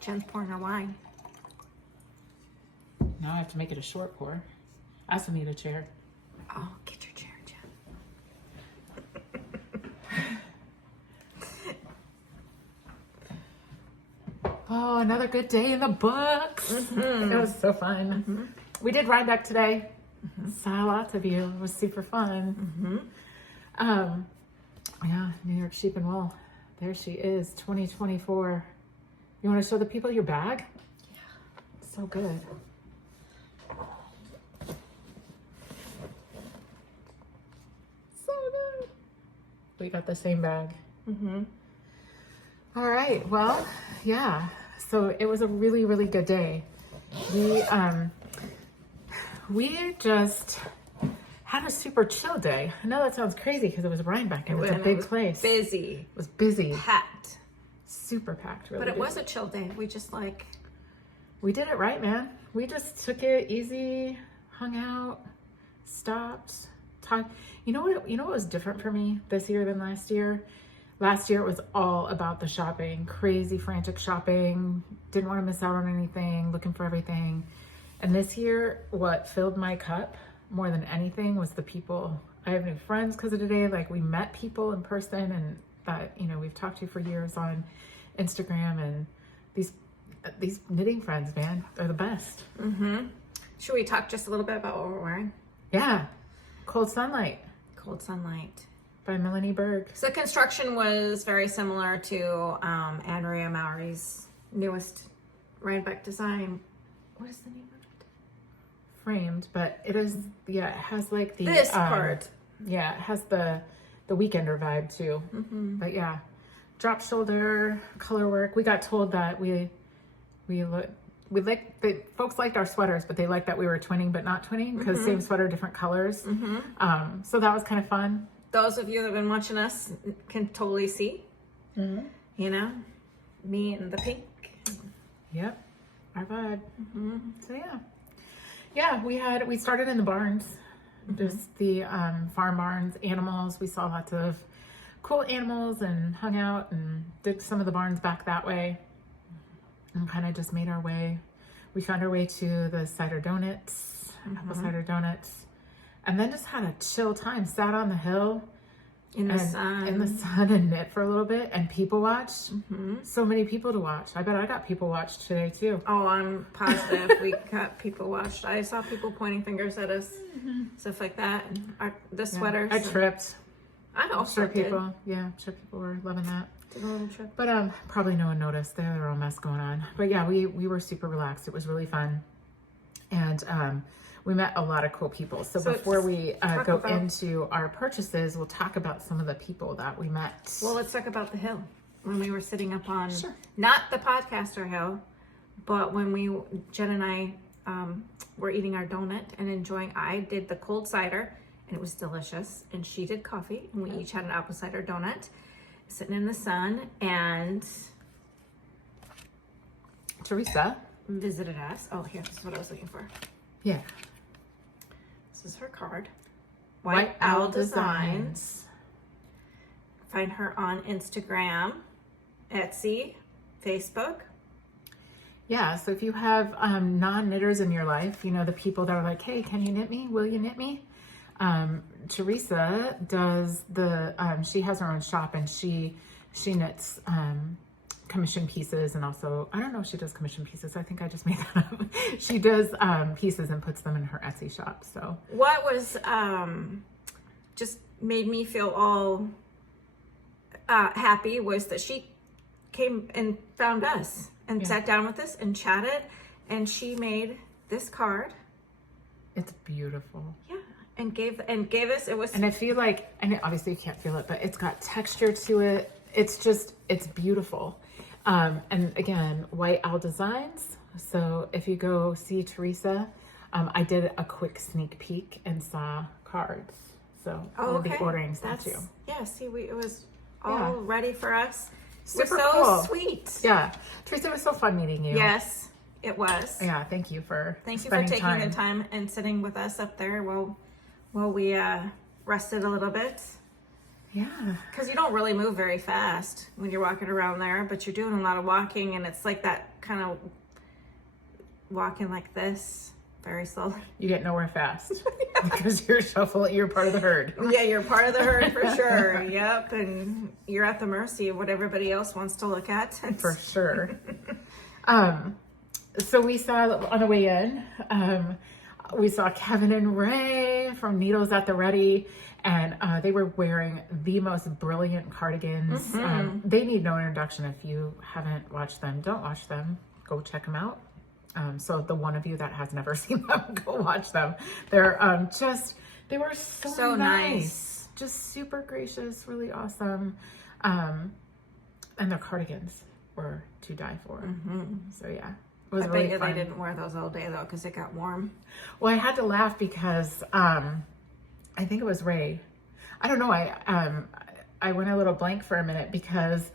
Jen's pouring her wine. Now I have to make it a short pour. I also need a chair. Oh, get your chair, Jen. Oh, another good day in the books. It was so fun. We did Rhinebeck today. Saw lots of you. It was super fun. Yeah, New York Sheep and Wool. There she is, 2024. You want to show the people your bag? Yeah. So good. So good. We got the same bag. All right. Well, yeah. So it was a really, really good day. We just had a super chill day. I know that sounds crazy because it was Rhinebeck and it's a big place. Busy. It was busy. Packed. Super packed, really. But it busy. was a chill day. We just We did it right, man. We just took it easy, hung out, stopped, talked. You know what was different for me this year than last year? Last year it was all about the shopping, crazy, frantic shopping, didn't want to miss out on anything, looking for everything. And this year, what filled my cup more than anything was the people. I have new friends because of today. Like, we met people in person and that, we've talked to for years on Instagram, and these knitting friends, man, they're the best. Should we talk just a little bit about what we're wearing? Yeah. Cold Sunlight Cold Sunlight. by Melanie Berg. So the construction was very similar to Andrea Mowry's newest Rhinebeck design. What is the name of it? Framed, but it is, it has like the... This part. Yeah, it has the weekender vibe too. But yeah, drop shoulder, color work. We got told that folks liked our sweaters, but they liked that we were twinning but not twinning because same sweater, different colors. So that was kind of fun. Those of you that have been watching us can totally see. Me and the pink. Yep, our vibe. So yeah, we started in the barns, just the farm barns, animals. We saw lots of cool animals and hung out and did some of the barns back that way, and kind of just made our way. We found our way to the cider donuts, apple cider donuts, and then just had a chill time. Sat on the hill, In the sun. In the sun and knit for a little bit and people watched. So many people to watch. I bet I got people watched today too. Oh, I'm positive we got people watched. I saw people pointing fingers at us, stuff like that. And the sweaters. I tripped. I also did. I'm sure people were loving that. Did a little trip. But probably no one noticed. There were a mess going on. But yeah, we were super relaxed. It was really fun. And we met a lot of cool people. So before we go into our purchases, we'll talk about some of the people that we met. Well, let's talk about the hill. When we were sitting up on, not the podcaster hill, but when Jen and I were eating our donut and enjoying, I did the cold cider and it was delicious. And she did coffee and we each had an apple cider donut sitting in the sun, and Teresa visited us. Oh, here, this is what I was looking for. Yeah. This is her card. White Owl Designs. Find her on Instagram, Etsy, Facebook. Yeah, so if you have non-knitters in your life, you know, the people that are like, hey, can you knit me? Will you knit me? Teresa does she has her own shop and she knits commission pieces, and also, I don't know if she does commission pieces. I think I just made that up. She does pieces and puts them in her Etsy shop. So what was just made me feel all happy was that she came and found us and sat down with us and chatted, and she made this card. It's beautiful. Yeah. And gave us, it was, and I feel like, and obviously you can't feel it, but it's got texture to it. It's beautiful. And again, White Owl Designs. So if you go see Teresa, I did a quick sneak peek and saw cards. So we'll be ordering stuff too. Yeah, see, it was all ready for us. Super so cool. Sweet. Yeah. Teresa, it was so fun meeting you. Yes, it was. Yeah, thank you for taking time. the time and sitting with us up there while we rested a little bit. Yeah. Because you don't really move very fast when you're walking around there, but you're doing a lot of walking, and it's like that kind of walking like this, very slowly. You get nowhere fast because you're part of the herd. Yeah, you're part of the herd for sure. Yep, and you're at the mercy of what everybody else wants to look at. For sure. So we saw on the way in, we saw Kevin and Ray from Needles at the Ready, and they were wearing the most brilliant cardigans. They need no introduction. If you haven't watched them, don't watch them. Go check them out. So the one of you that has never seen them, go watch them. They're they were so nice. Just super gracious, really awesome. And their cardigans were to die for. So yeah. It was really fun. They didn't wear those all day though, because it got warm. Well, I had to laugh because I think it was Ray. I don't know. I went a little blank for a minute because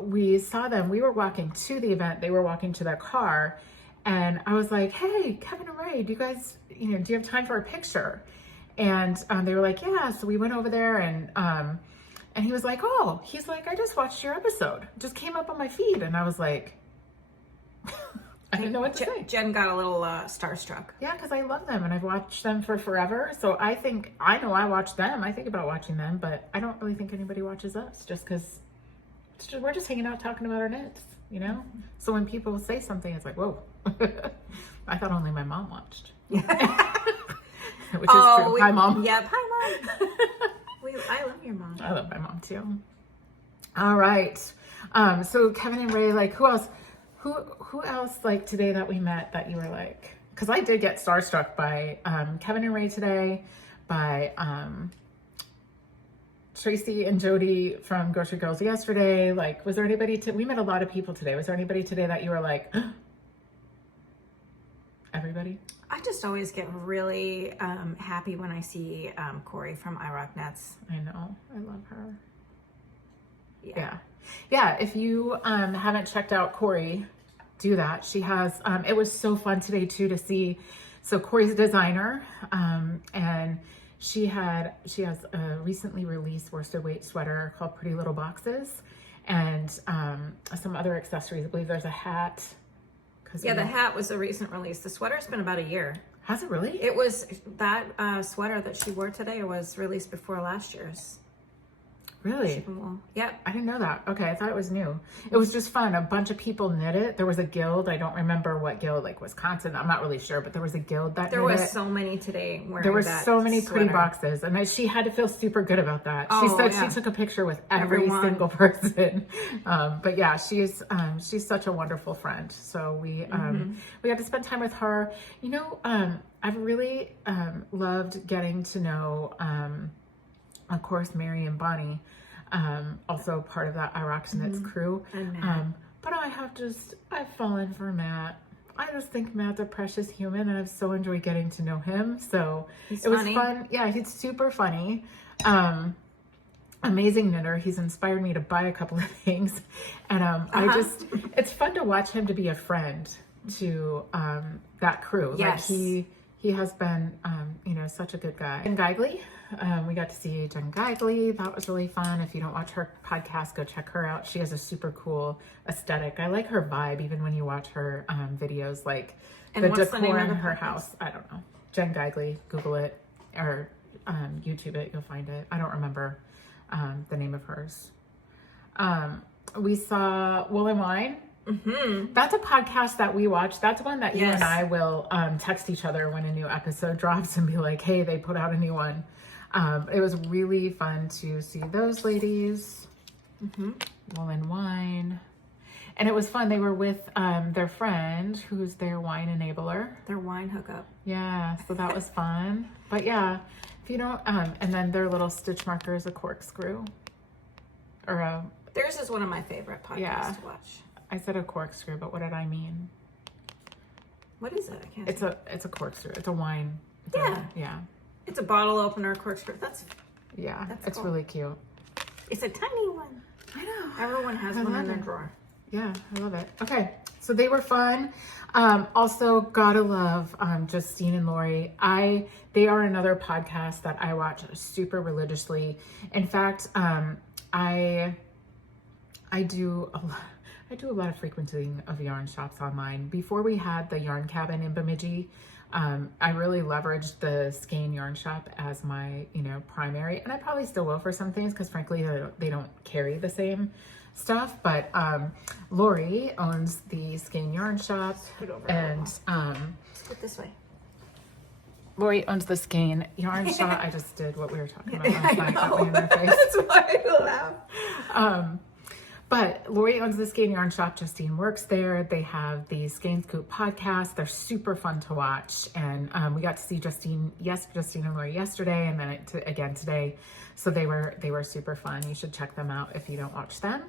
we saw them. We were walking to the event. They were walking to their car, and I was like, "Hey, Kevin and Ray, do you guys, do you have time for a picture?" And they were like, "Yeah." So we went over there, and he was like, "Oh," he's like, "I just watched your episode. It just came up on my feed," and I was like. I didn't know what to say. Jen got a little starstruck. Yeah, because I love them and I've watched them for forever. So I know I watch them. I think about watching them, but I don't really think anybody watches us just because we're just hanging out talking about our knits, So when people say something, it's like, whoa. I thought only my mom watched. Which is true. Hi, Mom. Yep. Hi, Mom. I love your mom. I love my mom too. All right. So Kevin and Ray, like, who else? Who else like today that we met that you were like, because I did get starstruck by Kevin and Ray today, by Tracy and Jody from Grocery Girls yesterday. Like, was there anybody we met a lot of people today. Was there anybody today that you were like, everybody? I just always get really happy when I see Corey from iRock Nets. I know. I love her. Yeah. If you haven't checked out Corey, do that. She has, it was so fun today too to see. So Corey's a designer, and she has a recently released worsted weight sweater called Pretty Little Boxes, and some other accessories. I believe there's a hat. The hat was a recent release. The sweater's been about a year. Has it really? It was that sweater that she wore today was released before last year's. Really? Shipping wool. Yep. I didn't know that. Okay, I thought it was new. It was just fun. A bunch of people knit it. There was a guild. I don't remember what guild, like Wisconsin. I'm not really sure, but there was a guild that There knit was it. so many today wearing There were that so many pretty sweater. boxes, and she had to feel super good about that. She Oh, said yeah. she took a picture with every Everyone. single person. But yeah, she's such a wonderful friend. So we got to spend time with her. You know, I've really loved getting to know, of course, Mary and Bonnie, also part of that I Rocks Knits crew. And Matt. But I've fallen for Matt. I just think Matt's a precious human, and I've so enjoyed getting to know him. So He's it was funny. fun. Yeah, he's super funny. Amazing knitter. He's inspired me to buy a couple of things, and it's fun to watch him to be a friend to that crew. Yes. Like he has been, such a good guy. Jen Geigley, we got to see Jen Geigley. That was really fun. If you don't watch her podcast, go check her out. She has a super cool aesthetic. I like her vibe, even when you watch her videos, like And the what's the name decor of in the her podcast? house. I don't know. Jen Geigley, Google it or YouTube it. You'll find it. I don't remember the name of hers. We saw Wool and Wine. Mm-hmm. That's a podcast that we watch. That's one that you Yes. and I will text each other when a new episode drops and be like, hey, they put out a new one. It was really fun to see those ladies. Wool and Wine. And it was fun. They were with their friend, who's their wine enabler. Their wine hookup. Yeah, so that was fun. But yeah, if you don't, and then their little stitch marker is a corkscrew. Or a, Theirs is one of my favorite podcasts Yeah. to watch. I said a corkscrew, but what did I mean? What is it? I can't. It's a corkscrew. It's a wine. Yeah. It's a bottle opener corkscrew. Yeah. That's It's cool. really cute. It's a tiny one. I know. Everyone has I one love in their it. drawer. Yeah, I love it. Okay, so they were fun. Also, gotta love Justine and Lori. They are another podcast that I watch super religiously. In fact, I do a lot of frequenting of yarn shops online. Before we had the yarn cabin in Bemidji, I really leveraged the Skein yarn shop as my, primary, and I probably still will for some things because frankly, they don't carry the same stuff. But Lori owns the Skein yarn shop, Scoot over. and Scoot this way. Lori owns the Skein yarn shop. I just did what we were talking about last night. Got me in their face. That's why I laugh. But Lori owns the Skein Yarn Shop. Justine works there. They have the Skein Scoop podcast. They're super fun to watch. And we got to see Justine and Lori yesterday, and then again today. So they were super fun. You should check them out if you don't watch them.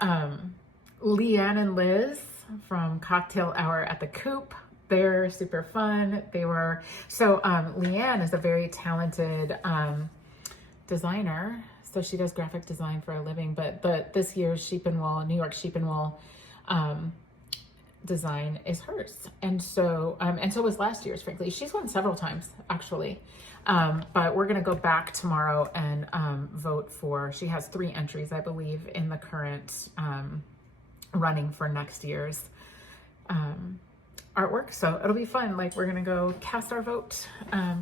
Leanne and Liz from Cocktail Hour at the Coop. They're super fun. Leanne is a very talented designer. So she does graphic design for a living, but this year's Sheep and Wool, New York Sheep and Wool design is hers. And so was last year's, frankly. She's won several times, actually. But we're going to go back tomorrow and vote for, she has 3 entries, I believe, in the current running for next year's artwork. So it'll be fun. Like, we're gonna go cast our vote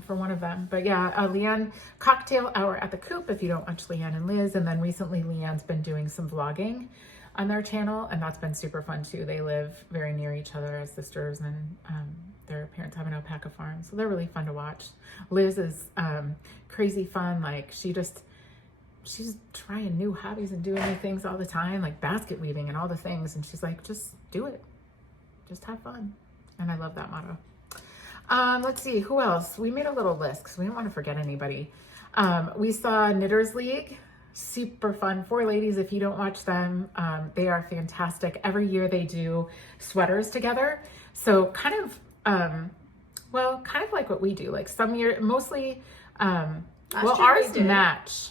for one of them. But yeah, Leanne, Cocktail Hour at the Coop, if you don't watch Leanne and Liz. And then recently Leanne's been doing some vlogging on their channel, and that's been super fun too. They live very near each other as sisters, and their parents have an alpaca farm, so they're really fun to watch. Liz is crazy fun. Like, she's trying new hobbies and doing new things all the time, like basket weaving and all the things, and she's like, just do it, just have fun. And I love that motto. Let's see, who else? We made a little list because we didn't want to forget anybody. We saw Knitters League, super fun. 4 ladies, if you don't watch them, they are fantastic. Every year they do sweaters together. So kind of like what we do. Like some year, mostly, year ours we did. match.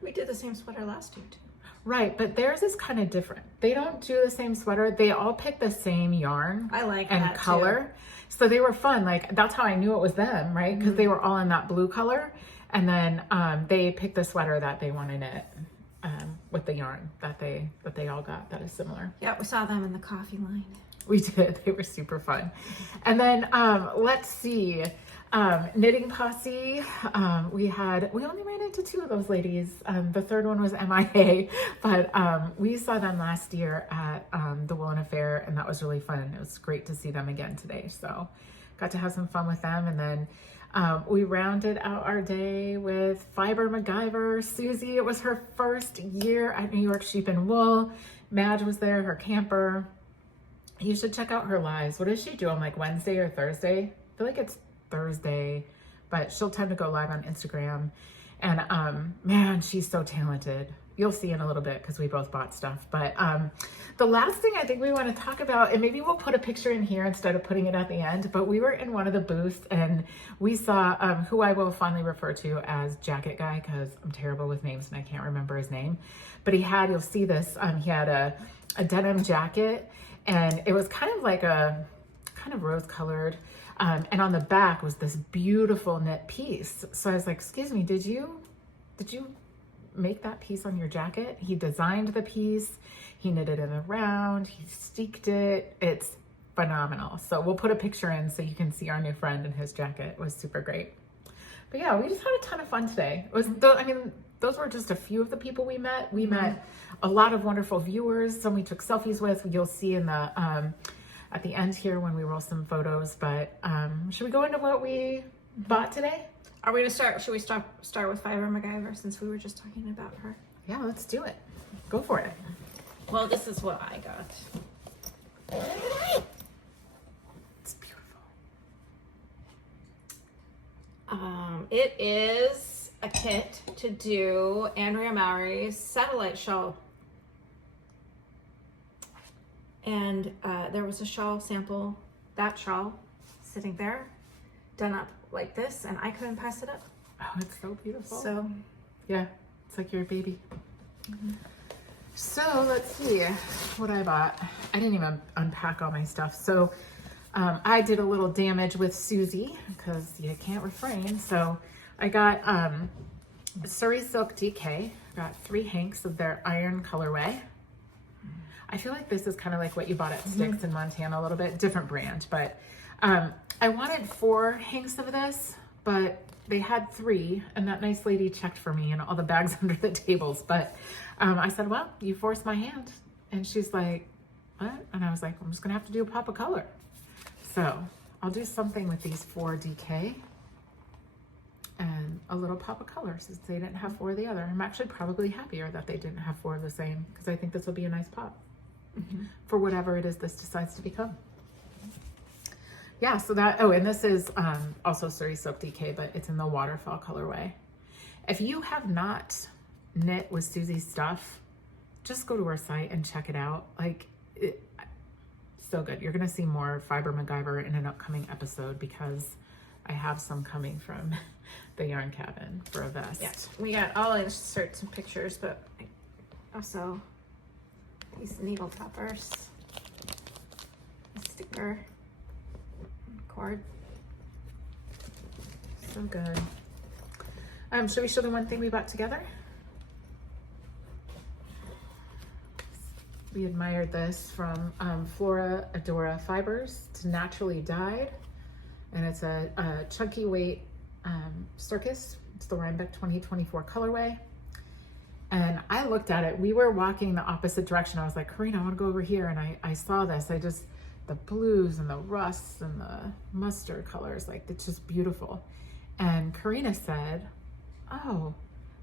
We did the same sweater last year too. Right, but theirs is kind of different. They don't do the same sweater. They all pick the same yarn I like and that color. So they were fun. Like, that's how I knew it was them, right? Because they were all in that blue color. And then they picked the sweater that they wanted it with the yarn that they all got that is similar. Yeah, we saw them in the coffee line. We did. They were super fun. And then let's see. Knitting posse. We only ran into 2 of those ladies. The third one was MIA, but we saw them last year at the Woolen Affair, and that was really fun. It was great to see them again today. So got to have some fun with them. And then we rounded out our day with Fiber MacGyver, Susie. It was her first year at New York Sheep and Wool. Madge was there, her camper. You should check out her lives. What does she do on like Wednesday or Thursday? I feel like it's Thursday, but she'll tend to go live on Instagram. And man, she's so talented. You'll see in a little bit because we both bought stuff. But the last thing I think we want to talk about, and maybe we'll put a picture in here instead of putting it at the end, but we were in one of the booths and we saw who I will fondly refer to as Jacket Guy, because I'm terrible with names and I can't remember his name. But you'll see this, he had a denim jacket, and it was kind of like a kind of rose colored. And on the back was this beautiful knit piece. So I was like, excuse me, did you make that piece on your jacket? He designed the piece, he knitted it around, he steeked it. It's phenomenal. So we'll put a picture in so you can see our new friend and his jacket. It was super great. But yeah, we just had a ton of fun today. Those were just a few of the people we met. We met a lot of wonderful viewers, some we took selfies with. You'll see in the at the end here when we roll some photos. But should we go into what we bought today? Are we gonna start? Should we start with Fiber MacGyver since we were just talking about her? Yeah, let's do it. Go for it. Well, this is what I got. It's beautiful. It is a kit to do Andrea Mowry's satellite shawl. And there was a shawl sample, that shawl, sitting there, done up like this, and I couldn't pass it up. Oh, it's so beautiful. So, yeah, it's like your baby. So let's see what I bought. I didn't even unpack all my stuff. So I did a little damage with Susie because you can't refrain. So I got Surrey Silk DK. Got 3 hanks of their iron colorway. I feel like this is kind of like what you bought at Sticks in Montana, a little bit different brand, but I wanted 4 hanks of this, but they had 3, and that nice lady checked for me and all the bags under the tables. But I said, well, you forced my hand. And she's like, what? And I was like, I'm just gonna have to do a pop of color. So I'll do something with these 4 DK and a little pop of color since they didn't have 4 of the other. I'm actually probably happier that they didn't have 4 of the same because I think this will be a nice pop for whatever it is this decides to become. Yeah, so and this is also Surrey Silk DK, but it's in the waterfall colorway. If you have not knit with Susie's stuff, just go to her site and check it out. So good. You're gonna see more Fiber MacGyver in an upcoming episode because I have some coming from the Yarn Cabin for a vest. yeah, I'll insert some pictures, but also these needle toppers, a sticker, cord. So good. Should we show the one thing we bought together? We admired this from Flora Adora Fibers. It's naturally dyed, and it's a chunky weight circus. It's the Rhinebeck 2024 colorway. And I looked at it. We were walking the opposite direction. I was like, Karina, I want to go over here. And I saw this. The blues and the rusts and the mustard colors, it's just beautiful. And Karina said, oh,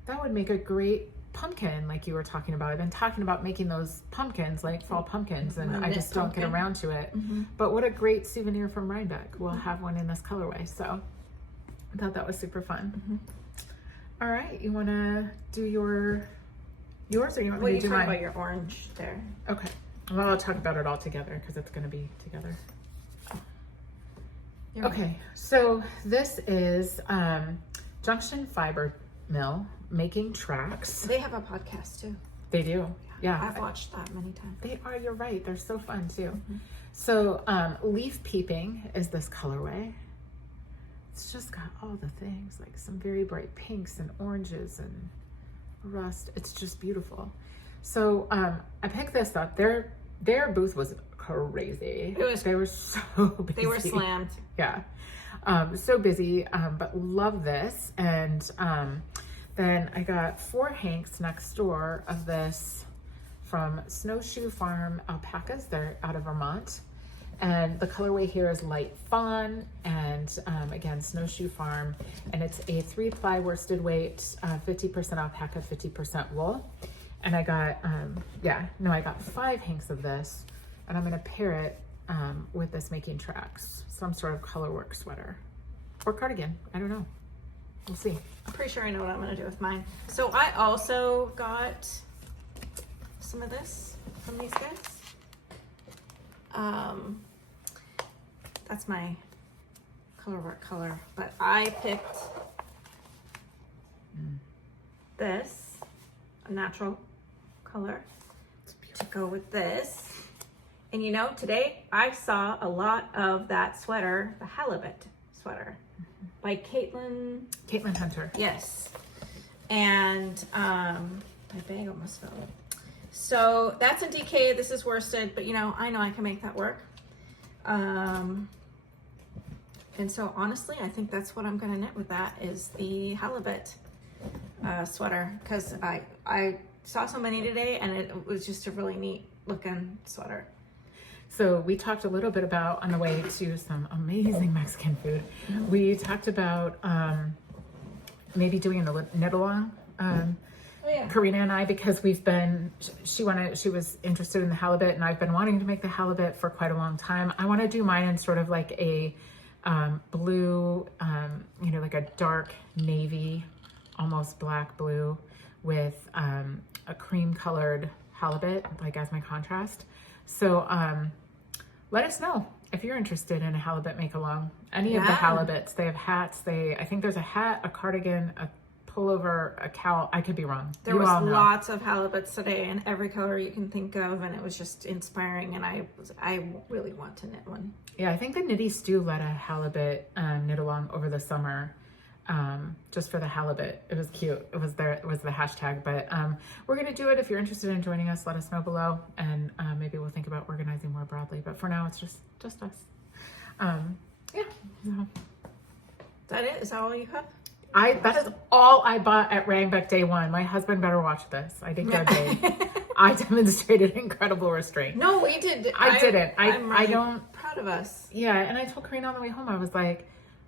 that would make a great pumpkin like you were talking about. I've been talking about making those pumpkins, like fall pumpkins, and I just don't get around to it. But what a great souvenir from Rhinebeck. We'll have one in this colorway. So I thought that was super fun. All right, you want to do yours or you want me to do mine? About your orange there. Okay. Well, I'll talk about it all together because it's going to be together. Okay, so this is Junction Fiber Mill making tracks. They have a podcast too. They do. Yeah. I've watched that many times. You're right. They're so fun too. So Leaf Peeping is this colorway. It's just got all the things, like some very bright pinks and oranges and rust. It's just beautiful. So I picked this up. Their booth was crazy. They were so busy. They were slammed. Yeah. So busy, but love this. And then I got 4 hanks next door of this from Snowshoe Farm alpacas. They're out of Vermont. And the colorway here is light fawn, and again, Snowshoe Farm, and it's a 3-ply worsted weight, 50% alpaca, 50% wool. And I got, I got 5 hanks of this, and I'm gonna pair it with this Making Tracks, some sort of colorwork sweater or cardigan. I don't know. We'll see. I'm pretty sure I know what I'm gonna do with mine. So I also got some of this from these guys. That's my colorwork color, but I picked this, a natural color, to go with this. And you know, today I saw a lot of that sweater, the halibut sweater by Caitlin Hunter. Yes. And my bag almost fell. So that's in DK. This is worsted, but you know I can make that work. And so honestly, I think that's what I'm gonna knit with that, is the halibut sweater, because I saw so many today and it was just a really neat looking sweater. So we talked a little bit about, on the way to some amazing Mexican food, we talked about maybe doing a knit along. Karina and I, because she was interested in the halibut, and I've been wanting to make the halibut for quite a long time. I want to do mine in sort of like a blue, like a dark navy, almost black blue, with a cream colored halibut, like as my contrast. So let us know if you're interested in a halibut make along. Any of the halibuts, they have hats. I think there's a hat, a cardigan, a pullover, a cowl. I could be wrong. There was lots of halibuts today in every color you can think of, and it was just inspiring, and I really want to knit one. Yeah, I think the Knitty Stew led a halibut knit along over the summer, just for the halibut. It was cute. It was the hashtag, but we're gonna do it. If you're interested in joining us, let us know below, and maybe we'll think about organizing more broadly, but for now it's just us. Yeah. So. Is that it? Is that all you have? That is all I bought at Rhinebeck day 1. My husband better watch this. I didn't go day. I demonstrated incredible restraint. No, we did. I didn't. I'm really I don't. proud of us. Yeah, and I told Karina on the way home, I was like,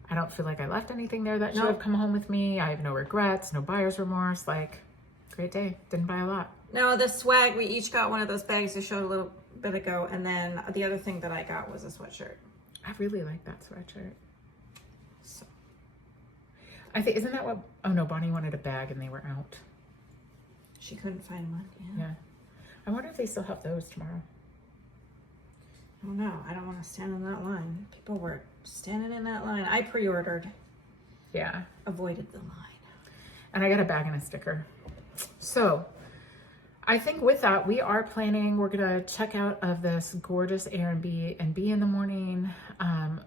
I don't feel like I left anything there that should have come home with me. I have no regrets, no buyer's remorse. Like, great day. Didn't buy a lot. No, the swag, we each got one of those bags I showed a little bit ago, and then the other thing that I got was a sweatshirt. I really like that sweatshirt. So, I think, isn't that what, oh no, Bonnie wanted a bag and they were out. She couldn't find one. Yeah. I wonder if they still have those tomorrow. Oh no, I don't want to stand in that line. People were standing in that line. I pre-ordered. Yeah. Avoided the line. And I got a bag and a sticker. So I think with that, we're going to check out of this gorgeous Airbnb in the morning,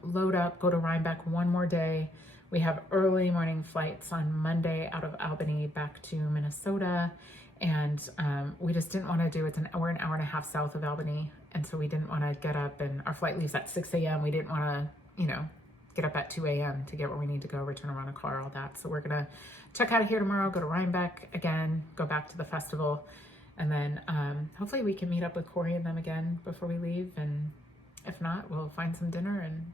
load up, go to Rhinebeck one more day. We have early morning flights on Monday out of Albany back to Minnesota. And we just didn't want to do we're an hour and a half south of Albany. And so we didn't want to get up, and our flight leaves at 6 a.m. We didn't want to, get up at 2 a.m. to get where we need to go, return around a car, all that. So we're going to check out of here tomorrow, go to Rhinebeck again, go back to the festival. And then hopefully we can meet up with Corey and them again before we leave. And if not, we'll find some dinner and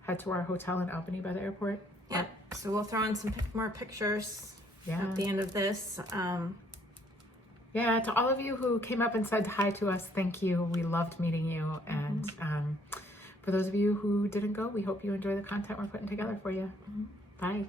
head to our hotel in Albany by the airport. Yeah. So we'll throw in some more pictures at the end of this. Yeah, to all of you who came up and said hi to us, thank you. We loved meeting you. And for those of you who didn't go, we hope you enjoy the content we're putting together for you. Bye.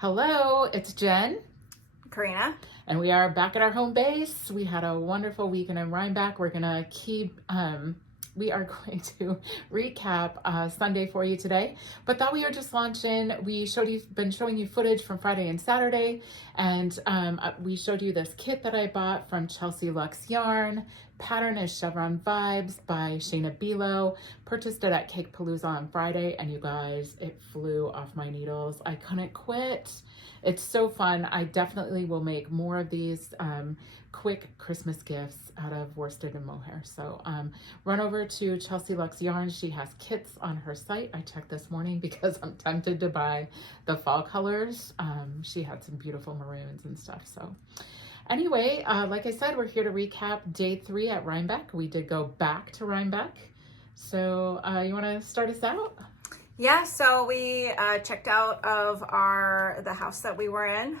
Hello, it's Jen, Karina. and we are back at our home base. We had a wonderful weekend in Rhinebeck. We are going to recap Sunday for you today, but thought we were just launching. Been showing you footage from Friday and Saturday, and we showed you this kit that I bought from Chelsea Luxe Yarn. Pattern is Chevron Vibes by Shayna Bilo. Purchased it at Cake Palooza on Friday, and you guys, it flew off my needles. I couldn't quit. It's so fun. I definitely will make more of these quick Christmas gifts out of worsted and mohair. So run over to Chelsea Luxe Yarn. She has kits on her site. I checked this morning because I'm tempted to buy the fall colors. She had some beautiful maroons and stuff. So anyway, like I said, we're here to recap day 3 at Rhinebeck. We did go back to Rhinebeck. So you want to start us out? Yeah, so we checked out of the house that we were in.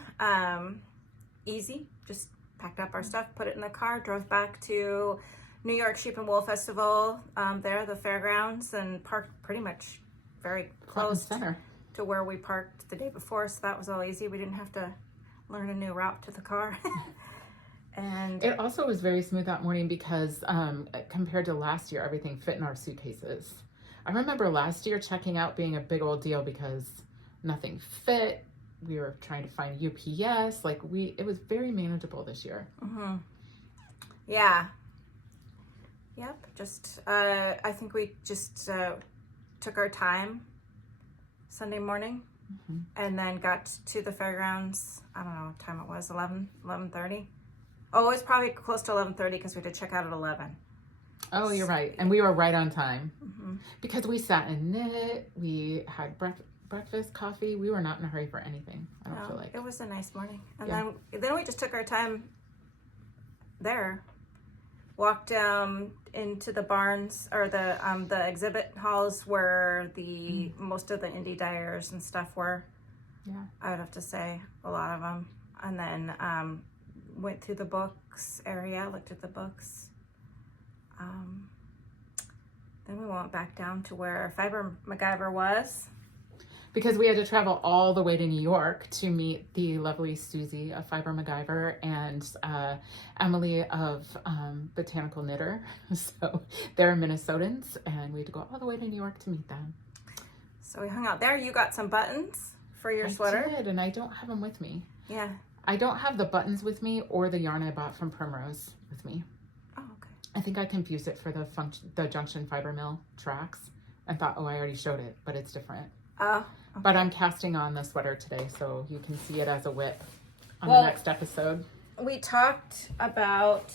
Easy, just packed up our stuff, put it in the car, drove back to New York Sheep and Wool Festival there, the fairgrounds, and parked pretty much very close to where we parked the day before. So that was all easy. We didn't have to learn a new route to the car. And it also was very smooth that morning because compared to last year, everything fit in our suitcases. I remember last year checking out being a big old deal because nothing fit. We were trying to find UPS. It was very manageable this year. Mm-hmm. Yeah. Yep. Just, I think we just took our time Sunday morning and then got to the fairgrounds. I don't know what time it was, 11:30. Oh, it was probably close to 11:30 because we did check out at 11. Oh, you're right. And we were right on time because we sat and knit. We had breakfast, coffee. We were not in a hurry for anything. I don't feel like it was a nice morning. And then we just took our time there. Walked into the barns or the exhibit halls where the most of the indie dyers and stuff were. Yeah, I would have to say a lot of them. And then went through the books area, looked at the books. Then we went back down to where Fiber MacGyver was. Because we had to travel all the way to New York to meet the lovely Susie of Fiber MacGyver and Emily of Botanical Knitter. So they're Minnesotans, and we had to go all the way to New York to meet them. So we hung out there. You got some buttons for your sweater. I did, and I don't have them with me. Yeah. I don't have the buttons with me or the yarn I bought from Primrose with me. Oh, okay. I think I confused it for the Junction Fiber Mill tracks and thought, I already showed it, but it's different. Oh. Okay. But I'm casting on the sweater today, so you can see it as a whip on the next episode. We talked about,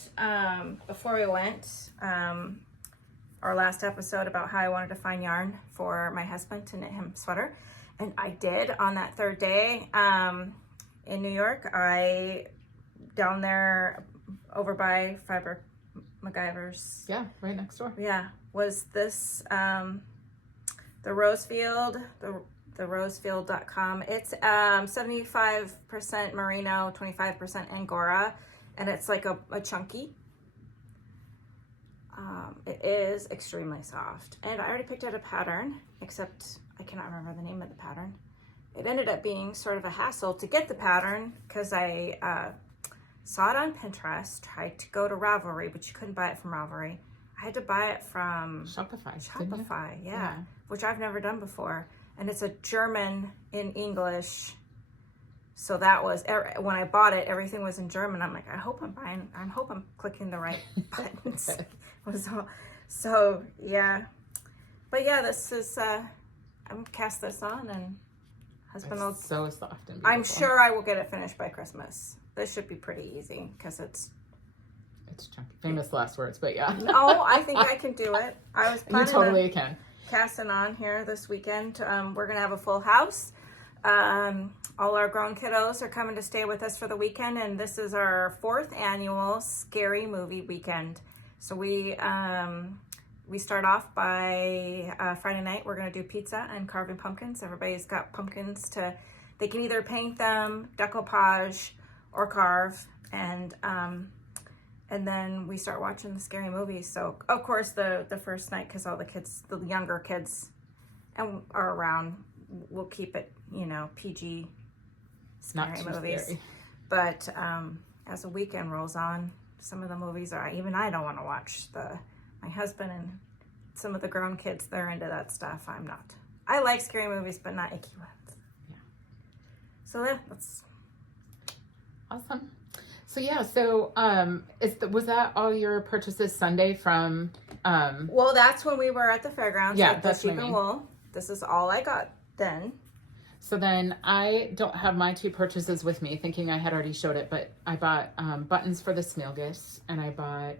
before we went, our last episode about how I wanted to find yarn for my husband to knit him a sweater. And I did on that third day in New York. Down there over by Fiber MacGyver's. Yeah, right next door. Yeah, was this the Rosefield, the rosefield.com. It's 75% merino, 25% angora, and it's like a chunky. It is extremely soft, and I already picked out a pattern, except I cannot remember the name of the pattern. It ended up being sort of a hassle to get the pattern because I saw it on Pinterest, tried to go to Ravelry, but you couldn't buy it from Ravelry. I had to buy it from Shopify, yeah, which I've never done before. And it's a German in English. So that was, when I bought it, everything was in German. I'm like, I hope I'm clicking the right buttons. So yeah. But yeah, this is, I'm gonna cast this on and husband will. So soft and beautiful. I'm sure I will get it finished by Christmas. This should be pretty easy because it's chunky. Famous last words, but yeah. No, I think I can do it. I was planning you totally can. Casting on here this weekend. We're gonna have a full house. All our grown kiddos are coming to stay with us for the weekend, and this is our 4th annual scary movie weekend. So we start off by Friday night. We're gonna do pizza and carving pumpkins. Everybody's got pumpkins they can either paint them, decoupage, or carve, and then we start watching the scary movies. So of course the first night, because all the kids, the younger kids, are around, we'll keep it, PG scary too movies. scary. But as the weekend rolls on, some of the movies even I don't want to watch. My husband and some of the grown kids, they're into that stuff. I'm not. I like scary movies, but not icky ones. Yeah. So yeah, that's awesome. So yeah, was that all your purchases Sunday from? Well, that's when we were at the fairgrounds. Yeah, at the that's what I Sheep and mean. Wool. This is all I got then. So then I don't have my 2 purchases with me, thinking I had already showed it, but I bought buttons for the Smilgus, and I bought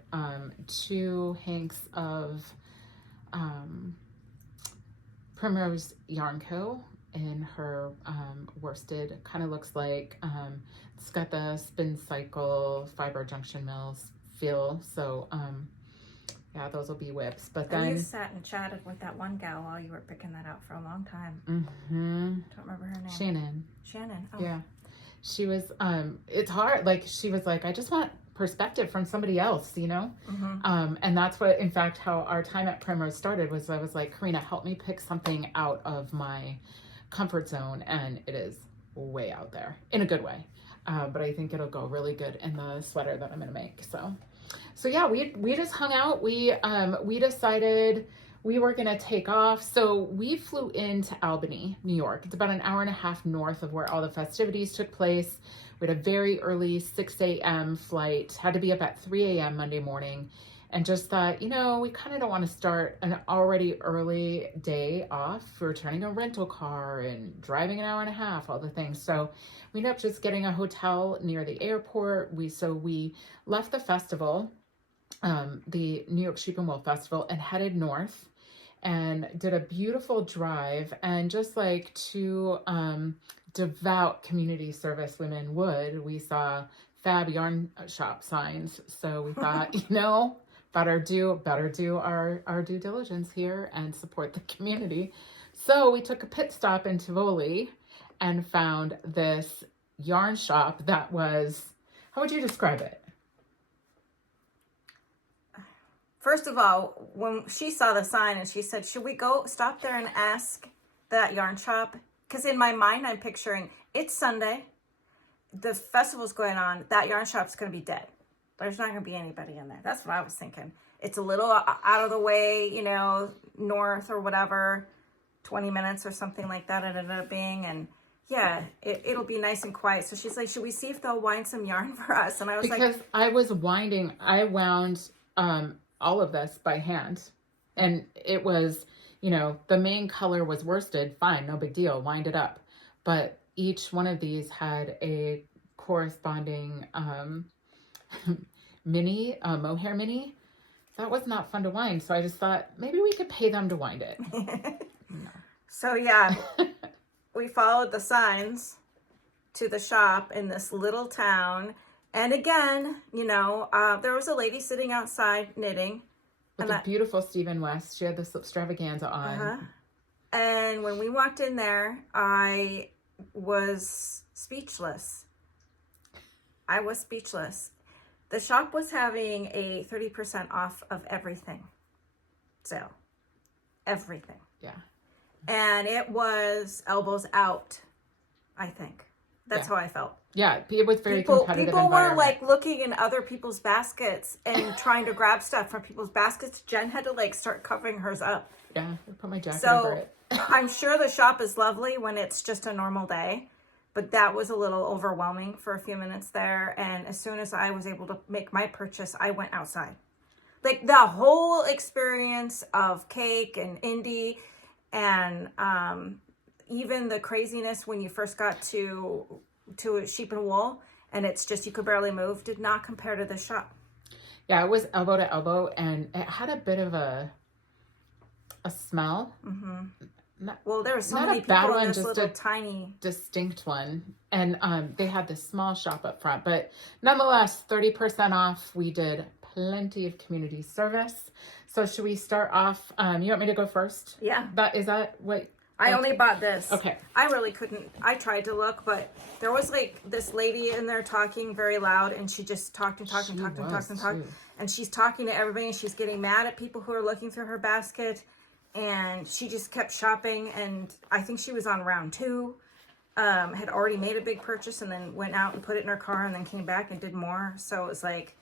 2 hanks of Primrose Yarn Co. in her worsted. Kind of looks like it's got the spin cycle fiber junction mills feel. So yeah, those will be whips. But then you sat and chatted with that one gal while you were picking that out for a long time. Don't remember her name. Shannon. Oh. Yeah, she was. It's hard. Like, she was like, I just want perspective from somebody else, you know. And that's what, in fact, how our time at Primrose started. Was I was like, Karina, help me pick something out of my comfort zone, and it is way out there in a good way. But I think it'll go really good in the sweater that I'm gonna make. So yeah, we just hung out. We decided we were gonna take off. So we flew into Albany, New York. It's about an hour and a half north of where all the festivities took place. We had a very early 6 a.m. flight, had to be up at 3 a.m. Monday morning, and just thought, we kind of don't want to start an already early day off. We're turning a rental car and driving an hour and a half, all the things. So we ended up just getting a hotel near the airport. We left the festival, the New York Sheep and Wool Festival, and headed north and did a beautiful drive. And just like 2 devout community service women would, we saw fab yarn shop signs. So we thought, better do our due diligence here and support the community. So we took a pit stop in Tivoli and found this yarn shop that was, how would you describe it? First of all, when she saw the sign and she said, should we go stop there and ask that yarn shop? Because in my mind, I'm picturing it's Sunday, the festival's going on, that yarn shop's going to be dead. There's not going to be anybody in there. That's what I was thinking. It's a little out of the way, north or whatever, 20 minutes or something like that it ended up being. And yeah, it'll be nice and quiet. So she's like, should we see if they'll wind some yarn for us? And I was because I wound all of this by hand. And it was, the main color was worsted. Fine, no big deal. Wind it up. But each one of these had a corresponding mini, mohair mini. That was not fun to wind. So I just thought maybe we could pay them to wind it. No. So yeah, we followed the signs to the shop in this little town. And again, there was a lady sitting outside knitting. With a beautiful Stephen West. She had this extravaganza on. And when we walked in there, I was speechless. The shop was having a 30% off of everything sale. Everything. Yeah. And it was elbows out, I think. That's how I felt. Yeah, it was very competitive People environment. were like looking in other people's baskets and trying to grab stuff from people's baskets. Jen had to like start covering hers up. Yeah, I put my jacket over it. I'm sure the shop is lovely when it's just a normal day, but that was a little overwhelming for a few minutes there. And as soon as I was able to make my purchase, I went outside. Like the whole experience of cake and indie and even the craziness when you first got to a Sheep and Wool and it's just you could barely move did not compare to the shop. Yeah, it was elbow to elbow and it had a bit of a smell. Well, there were so many people in this little tiny distinct one, and they had this small shop up front, but nonetheless 30% off. We did plenty of community service. So should we start off? You want me to go first? Yeah. Is that what? I only bought this. Okay. I really couldn't. I tried to look, but there was like this lady in there talking very loud, and she just talked. And she's talking to everybody, and she's getting mad at people who are looking through her basket. And she just kept shopping, and I think she was on round 2. had already made a big purchase and then went out and put it in her car and then came back and did more. So it was like,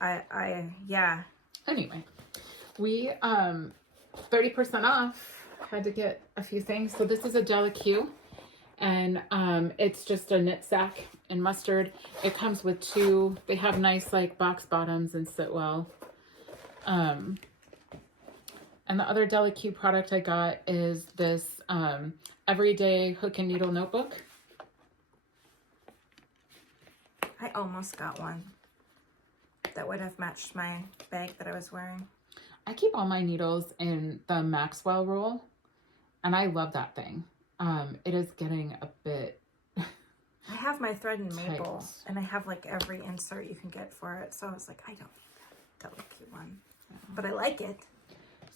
yeah. Anyway, we 30% off. Had to get a few things. So this is a Delicue, and it's just a knit sack and mustard. It comes with two. They have nice like box bottoms and sit well. And the other Delicue product I got is this everyday hook and needle notebook. I almost got one that would have matched my bag that I was wearing. I keep all my needles in the Maxwell roll, and I love that thing. It is getting a bit I have my thread and maple, tight. and I have like every insert you can get for it. So I was like, I don't need that Delicate one, but I like it.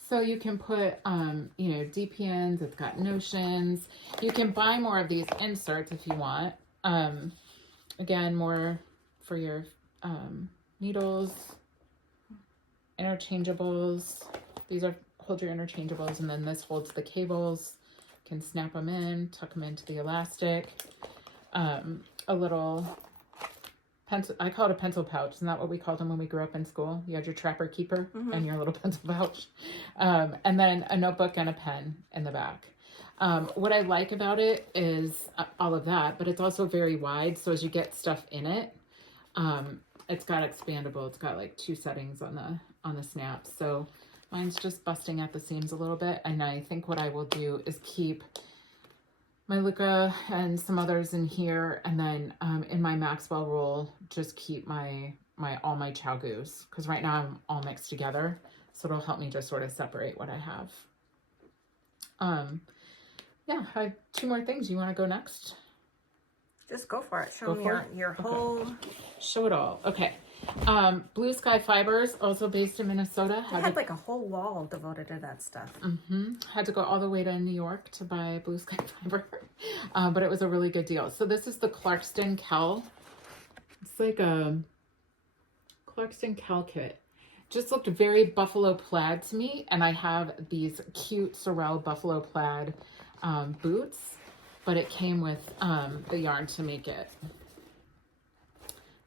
So you can put, DPNs, it's got notions. You can buy more of these inserts if you want. Again, more for your needles, interchangeables. These hold your interchangeables, and then this holds the cables. You can snap them in, tuck them into the elastic. A little pencil, I call it a pencil pouch. Isn't that what we called them when we grew up in school? You had your trapper keeper and your little pencil pouch. And then a notebook and a pen in the back. What I like about it is all of that, but it's also very wide. So as you get stuff in it, it's got expandable. It's got like 2 settings on the snap. So mine's just busting at the seams a little bit. And I think what I will do is keep my Luca and some others in here, and then in my Maxwell roll, just keep all my Chow Goos, because right now I'm all mixed together, so it'll help me just sort of separate what I have. Yeah, I have 2 more things. You want to go next? Just go for it. Show me your whole... Show it all. Okay. Blue Sky Fibers, also based in Minnesota. I had like a whole wall devoted to that stuff. Had to go all the way to New York to buy Blue Sky Fiber, but it was a really good deal. So this is the Clarkston Cal. It's like a Clarkston Cal kit. Just looked very buffalo plaid to me, and I have these cute Sorel buffalo plaid boots, but it came with the yarn to make it.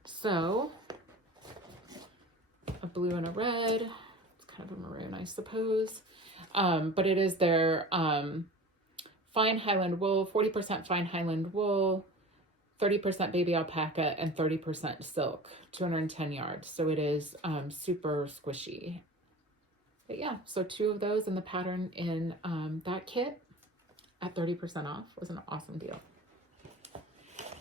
So a blue and a red. It's kind of a maroon, I suppose. But it is their fine Highland wool, 40% fine Highland wool, 30% baby alpaca, and 30% silk, 210 yards. So it is super squishy. But yeah, so 2 of those in the pattern in that kit at 30% off was an awesome deal.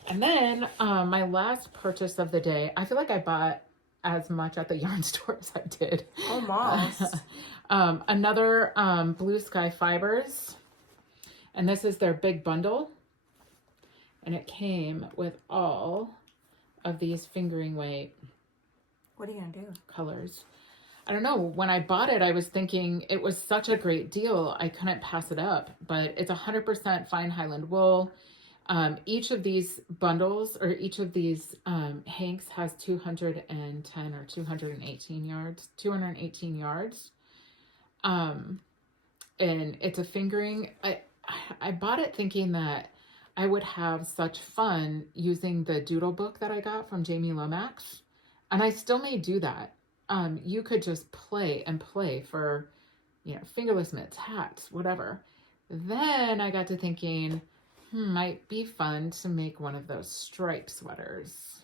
And then my last purchase of the day, I feel like I bought as much at the yarn store as I did. Almost. Another Blue Sky Fibers, and this is their big bundle, and it came with all of these fingering weight. What are you gonna do? Colors. I don't know. When I bought it, I was thinking it was such a great deal, I couldn't pass it up. But it's 100% fine Highland wool. Each of these bundles, or each of these hanks, has 210 or 218 yards. 218 yards. And it's a fingering. I bought it thinking that I would have such fun using the doodle book that I got from Jamie Lomax. And I still may do that. You could just play and play for, fingerless mitts, hats, whatever. Then I got to thinking, might be fun to make one of those stripe sweaters,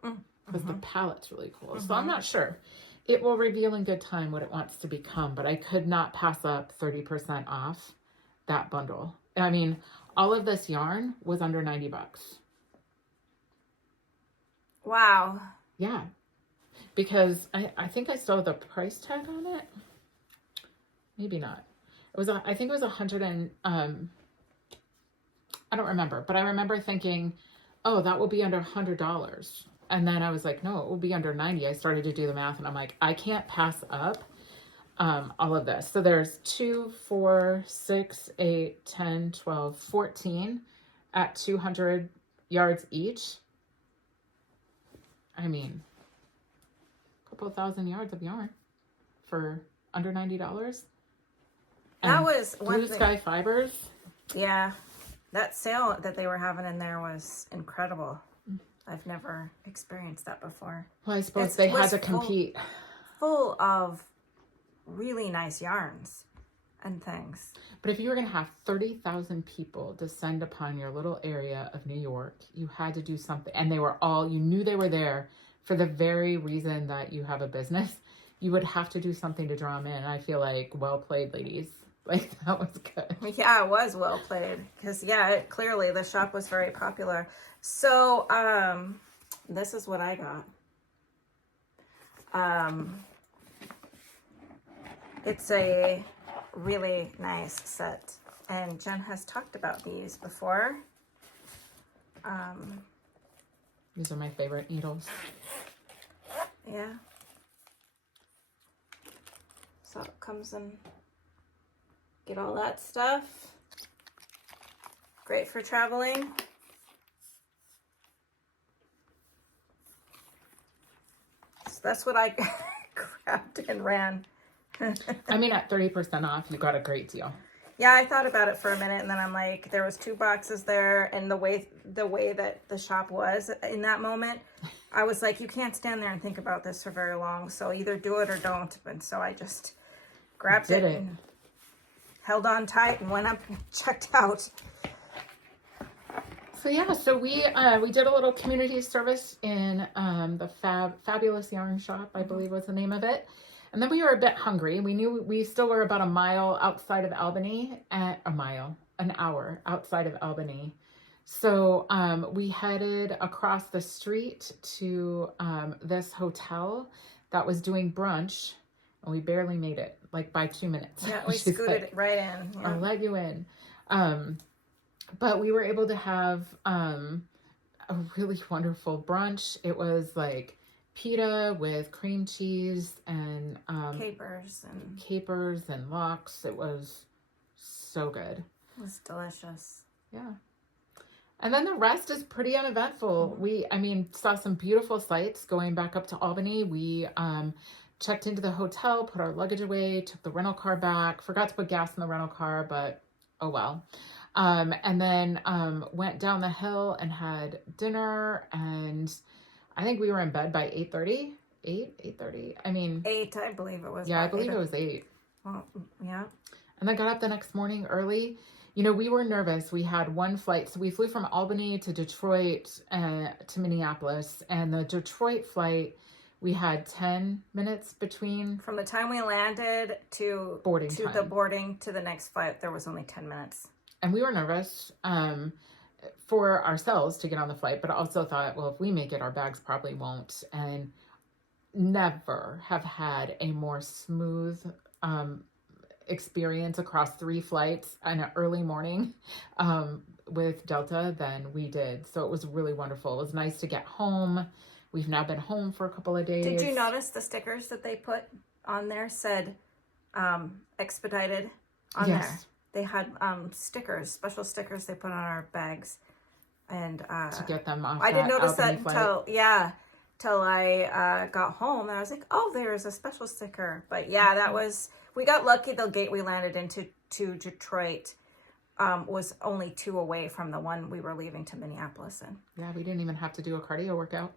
because the palette's really cool. So I'm not sure. It will reveal in good time what it wants to become, but I could not pass up 30% off that bundle. I mean, all of this yarn was under $90. Wow. Yeah. Because I think I still have the price tag on it. Maybe not. It was, I think it was 100 and, I don't remember, but I remember thinking, oh, that will be under $100. And then I was like, no, it will be under 90. I started to do the math, and I'm like, I can't pass up all of this. So there's 2, 4, 6, 8, 10, 12, 14 at 200 yards each. I mean, a couple of thousand yards of yarn for under $90. That was one Blue Sky Fibers. Yeah. that sale that they were having in there was incredible. I've never experienced that before. Well, I suppose they had to compete. Full of really nice yarns and things. But if you were going to have 30,000 people descend upon your little area of New York, you had to do something. And they were all, you knew they were there for the very reason that you have a business. You would have to do something to draw them in. I feel like, well played, ladies. Like, that was good. Yeah, it was well played. Because, yeah, clearly the shop was very popular. So, this is what I got. It's a really nice set. And Jen has talked about these before. These are my favorite needles. Yeah. So it comes and get all that stuff. Great for traveling. So that's what I grabbed and ran. I mean, at 30% off, you got a great deal. Yeah, I thought about it for a minute, and then I'm like, there was 2 boxes there, and the way that the shop was in that moment, I was like, you can't stand there and think about this for very long, so either do it or don't. And so I just grabbed it and held on tight and went up and checked out. So yeah, so we did a little community service in the Fabulous Yarn Shop, I believe was the name of it. And then we were a bit hungry. We knew we still were about a mile outside of Albany, an hour outside of Albany. So we headed across the street to this hotel that was doing brunch, and we barely made it, like by 2 minutes. Yeah, we scooted right in. Yeah. I'll let you in. But we were able to have a really wonderful brunch. It was like pita with cream cheese and capers and lox. It was so good. It was delicious. Yeah. And then the rest is pretty uneventful. We saw some beautiful sights going back up to Albany. We checked into the hotel, put our luggage away, took the rental car back, forgot to put gas in the rental car, but oh well. And then went down the hill and had dinner, and I think we were in bed by 8:30. 8:30. 8, I believe it was. Yeah, I believe it was 8. Well, yeah. And then got up the next morning early. You know, we were nervous. We had one flight. So we flew from Albany to Detroit to Minneapolis. And the Detroit flight, we had 10 minutes between. From the time we landed to the boarding to the next flight, there was only 10 minutes. And we were nervous for ourselves to get on the flight, but also thought, well, if we make it, our bags probably won't. And never have had a more smooth experience across 3 flights in an early morning with Delta than we did. So it was really wonderful. It was nice to get home. We've now been home for a couple of days. Did you notice the stickers that they put on there said expedited on there? They had stickers, special stickers they put on our bags. And to get them off. I didn't notice that till I got home, and I was like, oh, there's a special sticker. But yeah, we got lucky. The gate we landed into Detroit was only 2 away from the one we were leaving to Minneapolis in. Yeah, we didn't even have to do a cardio workout.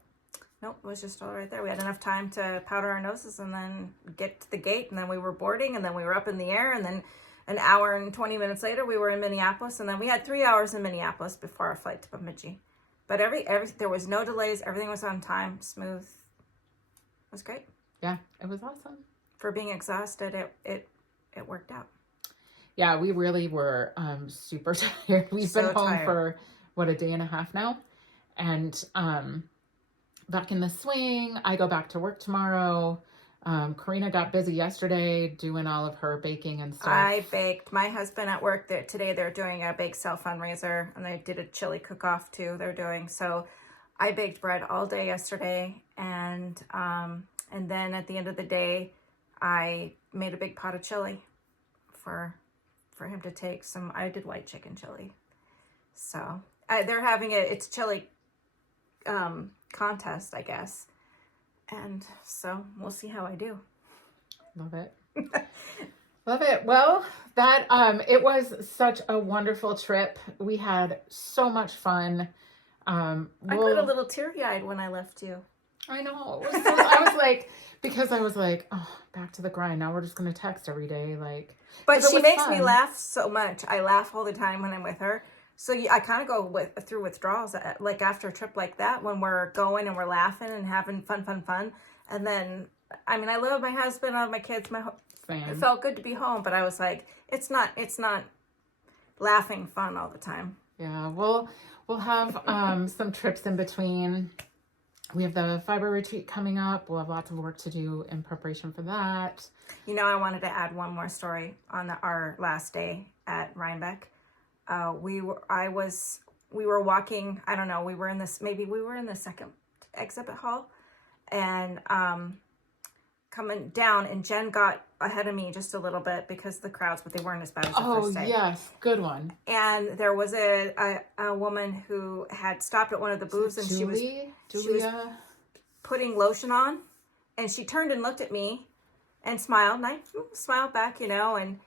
Nope, it was just all right there. We had enough time to powder our noses and then get to the gate, and then we were boarding, and then we were up in the air, and then an hour and 20 minutes later, we were in Minneapolis, and then we had 3 hours in Minneapolis before our flight to Bemidji. But there was no delays. Everything was on time, smooth. It was great. Yeah, it was awesome. For being exhausted, it worked out. Yeah, we really were super tired. We've been home for, a day and a half now. And back in the swing. I go back to work tomorrow. Karina got busy yesterday doing all of her baking and stuff. I baked. My husband at work today, they're doing a bake sale fundraiser, and they did a chili cook-off too. They're doing so. I baked bread all day yesterday, and then at the end of the day, I made a big pot of chili for him to take some. I did white chicken chili, so they're having it's chili contest, I guess. And so we'll see how I do. Love it. Love it. Well, that it was such a wonderful trip. We had so much fun. I got a little teary-eyed when I left you. I know. It was so, I was like, because I was like, oh, back to the grind. Now we're just gonna text every day, like. But she makes fun. me laugh so much. I laugh all the time when I'm with her. So I kind of go through withdrawals, like after a trip like that, when we're going and we're laughing and having fun. And then, I mean, I love my husband, I love my kids. It felt good to be home, but I was like, it's not laughing fun all the time. Yeah, we'll have some trips in between. We have the fiber retreat coming up. We'll have lots of work to do in preparation for that. You know, I wanted to add one more story on our last day at Rhinebeck. We were walking, I don't know, we were in the second exhibit hall, and coming down, and Jen got ahead of me just a little bit because of the crowds, but they weren't as bad as the first day. Oh, yes. Good one. And there was a woman who had stopped at one of the booths, and she was putting lotion on, and she turned and looked at me and smiled, and I smiled back, you know, and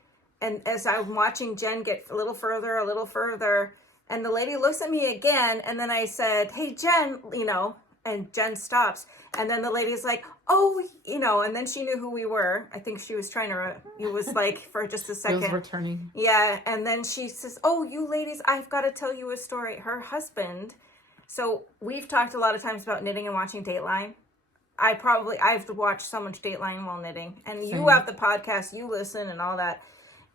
as I'm watching Jen get a little further, and the lady looks at me again, and then I said, hey, Jen, you know, and Jen stops. And then the lady's like, oh, you know, and then she knew who we were. I think she was trying to, it was like for just a second. It was returning. Yeah. And then she says, oh, you ladies, I've got to tell you a story. Her husband, so we've talked a lot of times about knitting and watching Dateline. I've watched so much Dateline while knitting. And Same. you have the podcast, you listen and all that.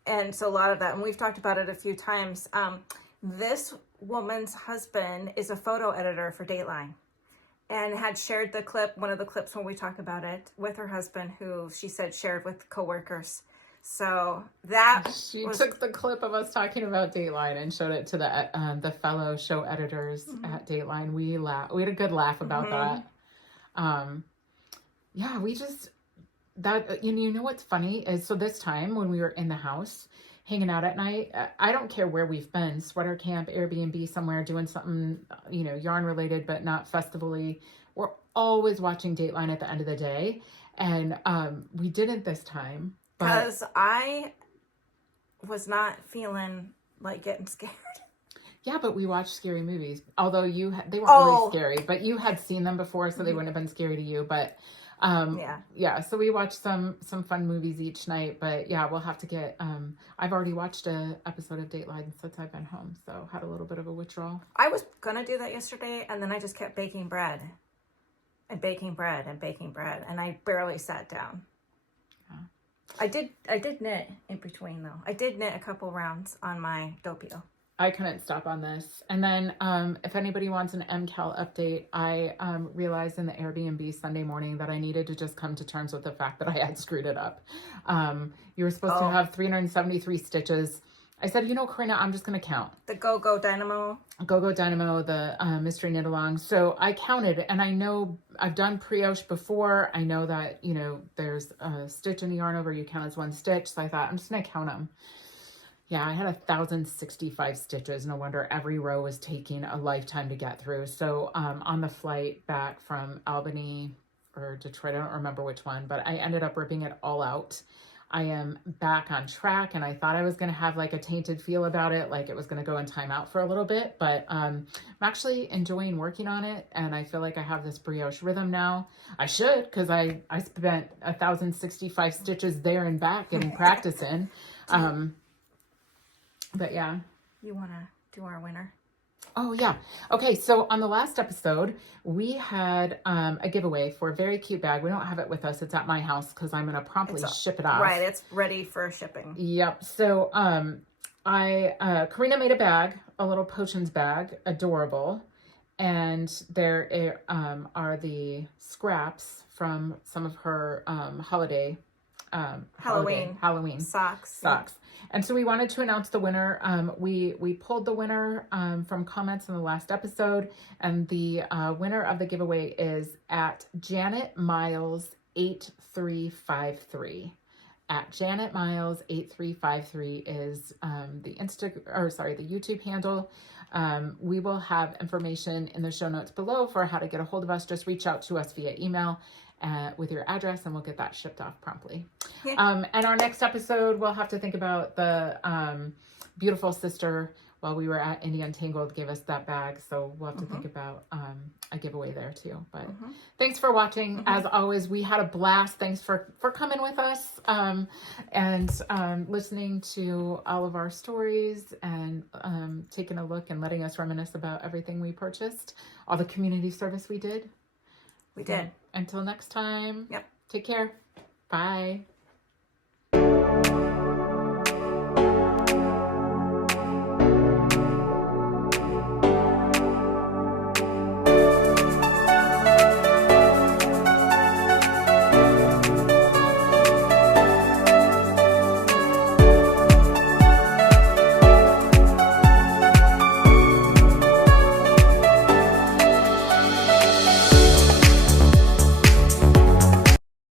And so a lot of that, and we've talked about it a few times. This woman's husband is a photo editor for Dateline, and had shared the clip, one of the clips when we talk about it, with her husband, who she said shared with coworkers. So that she took the clip of us talking about Dateline and showed it to the fellow show editors at Dateline. We had a good laugh about that. Yeah, we just you know what's funny is, so this time when we were in the house hanging out at night, I don't care where we've been, sweater camp, Airbnb, somewhere doing something, you know, yarn related, but not festivally. We're always watching Dateline at the end of the day. And we didn't this time. Because I was not feeling like getting scared. Yeah, but we watched scary movies. Although they weren't really scary, but you had seen them before, so they wouldn't have been scary to you. But yeah, so we watched some fun movies each night, but yeah, we'll have to get I've already watched an episode of Dateline since I've been home, so had a little bit of a withdrawal. I was gonna do that yesterday, and then I just kept baking bread and baking bread and baking bread, and I barely sat down. Yeah. I did knit in between though. I did knit a couple rounds on my doppio. I couldn't stop on this. And then if anybody wants an MCAL update, I realized in the Airbnb Sunday morning that I needed to just come to terms with the fact that I had screwed it up. You were supposed to have 373 stitches. I said, you know, Corinna, I'm just going to count. The Go-Go Dynamo, the Mystery Knit Along. So I counted, and I know I've done brioche before. I know that, you know, there's a stitch in the yarn over, you count as one stitch. So I thought, I'm just going to count them. Yeah, I had 1,065 stitches. No wonder every row was taking a lifetime to get through. So on the flight back from Albany or Detroit, I don't remember which one, but I ended up ripping it all out. I am back on track, and I thought I was going to have like a tainted feel about it, like it was going to go in timeout for a little bit, but I'm actually enjoying working on it, and I feel like I have this brioche rhythm now. I should, because I spent 1,065 stitches there and back and practicing. But yeah. You want to do our winner? Oh, yeah. Okay, so on the last episode, we had a giveaway for a very cute bag. We don't have it with us. It's at my house because I'm going to promptly ship it off. Right, it's ready for shipping. Yep. So Corinna made a bag, a little potions bag, adorable. And there are the scraps from some of her Halloween socks. And so we wanted to announce the winner. We pulled the winner from comments in the last episode, and the winner of the giveaway is at Janet Miles 8353. at Janet Miles 8353 is the YouTube handle. We will have information in the show notes below for how to get a hold of us. Just reach out to us via email with your address, and we'll get that shipped off promptly. Yeah. And our next episode, we'll have to think about the beautiful sister while we were at Indie Untangled gave us that bag. So we'll have to think about a giveaway there too. But thanks for watching. As always, we had a blast. Thanks for coming with us and listening to all of our stories and taking a look and letting us reminisce about everything we purchased, all the community service we did. We did. Until next time. Yep. Take care. Bye.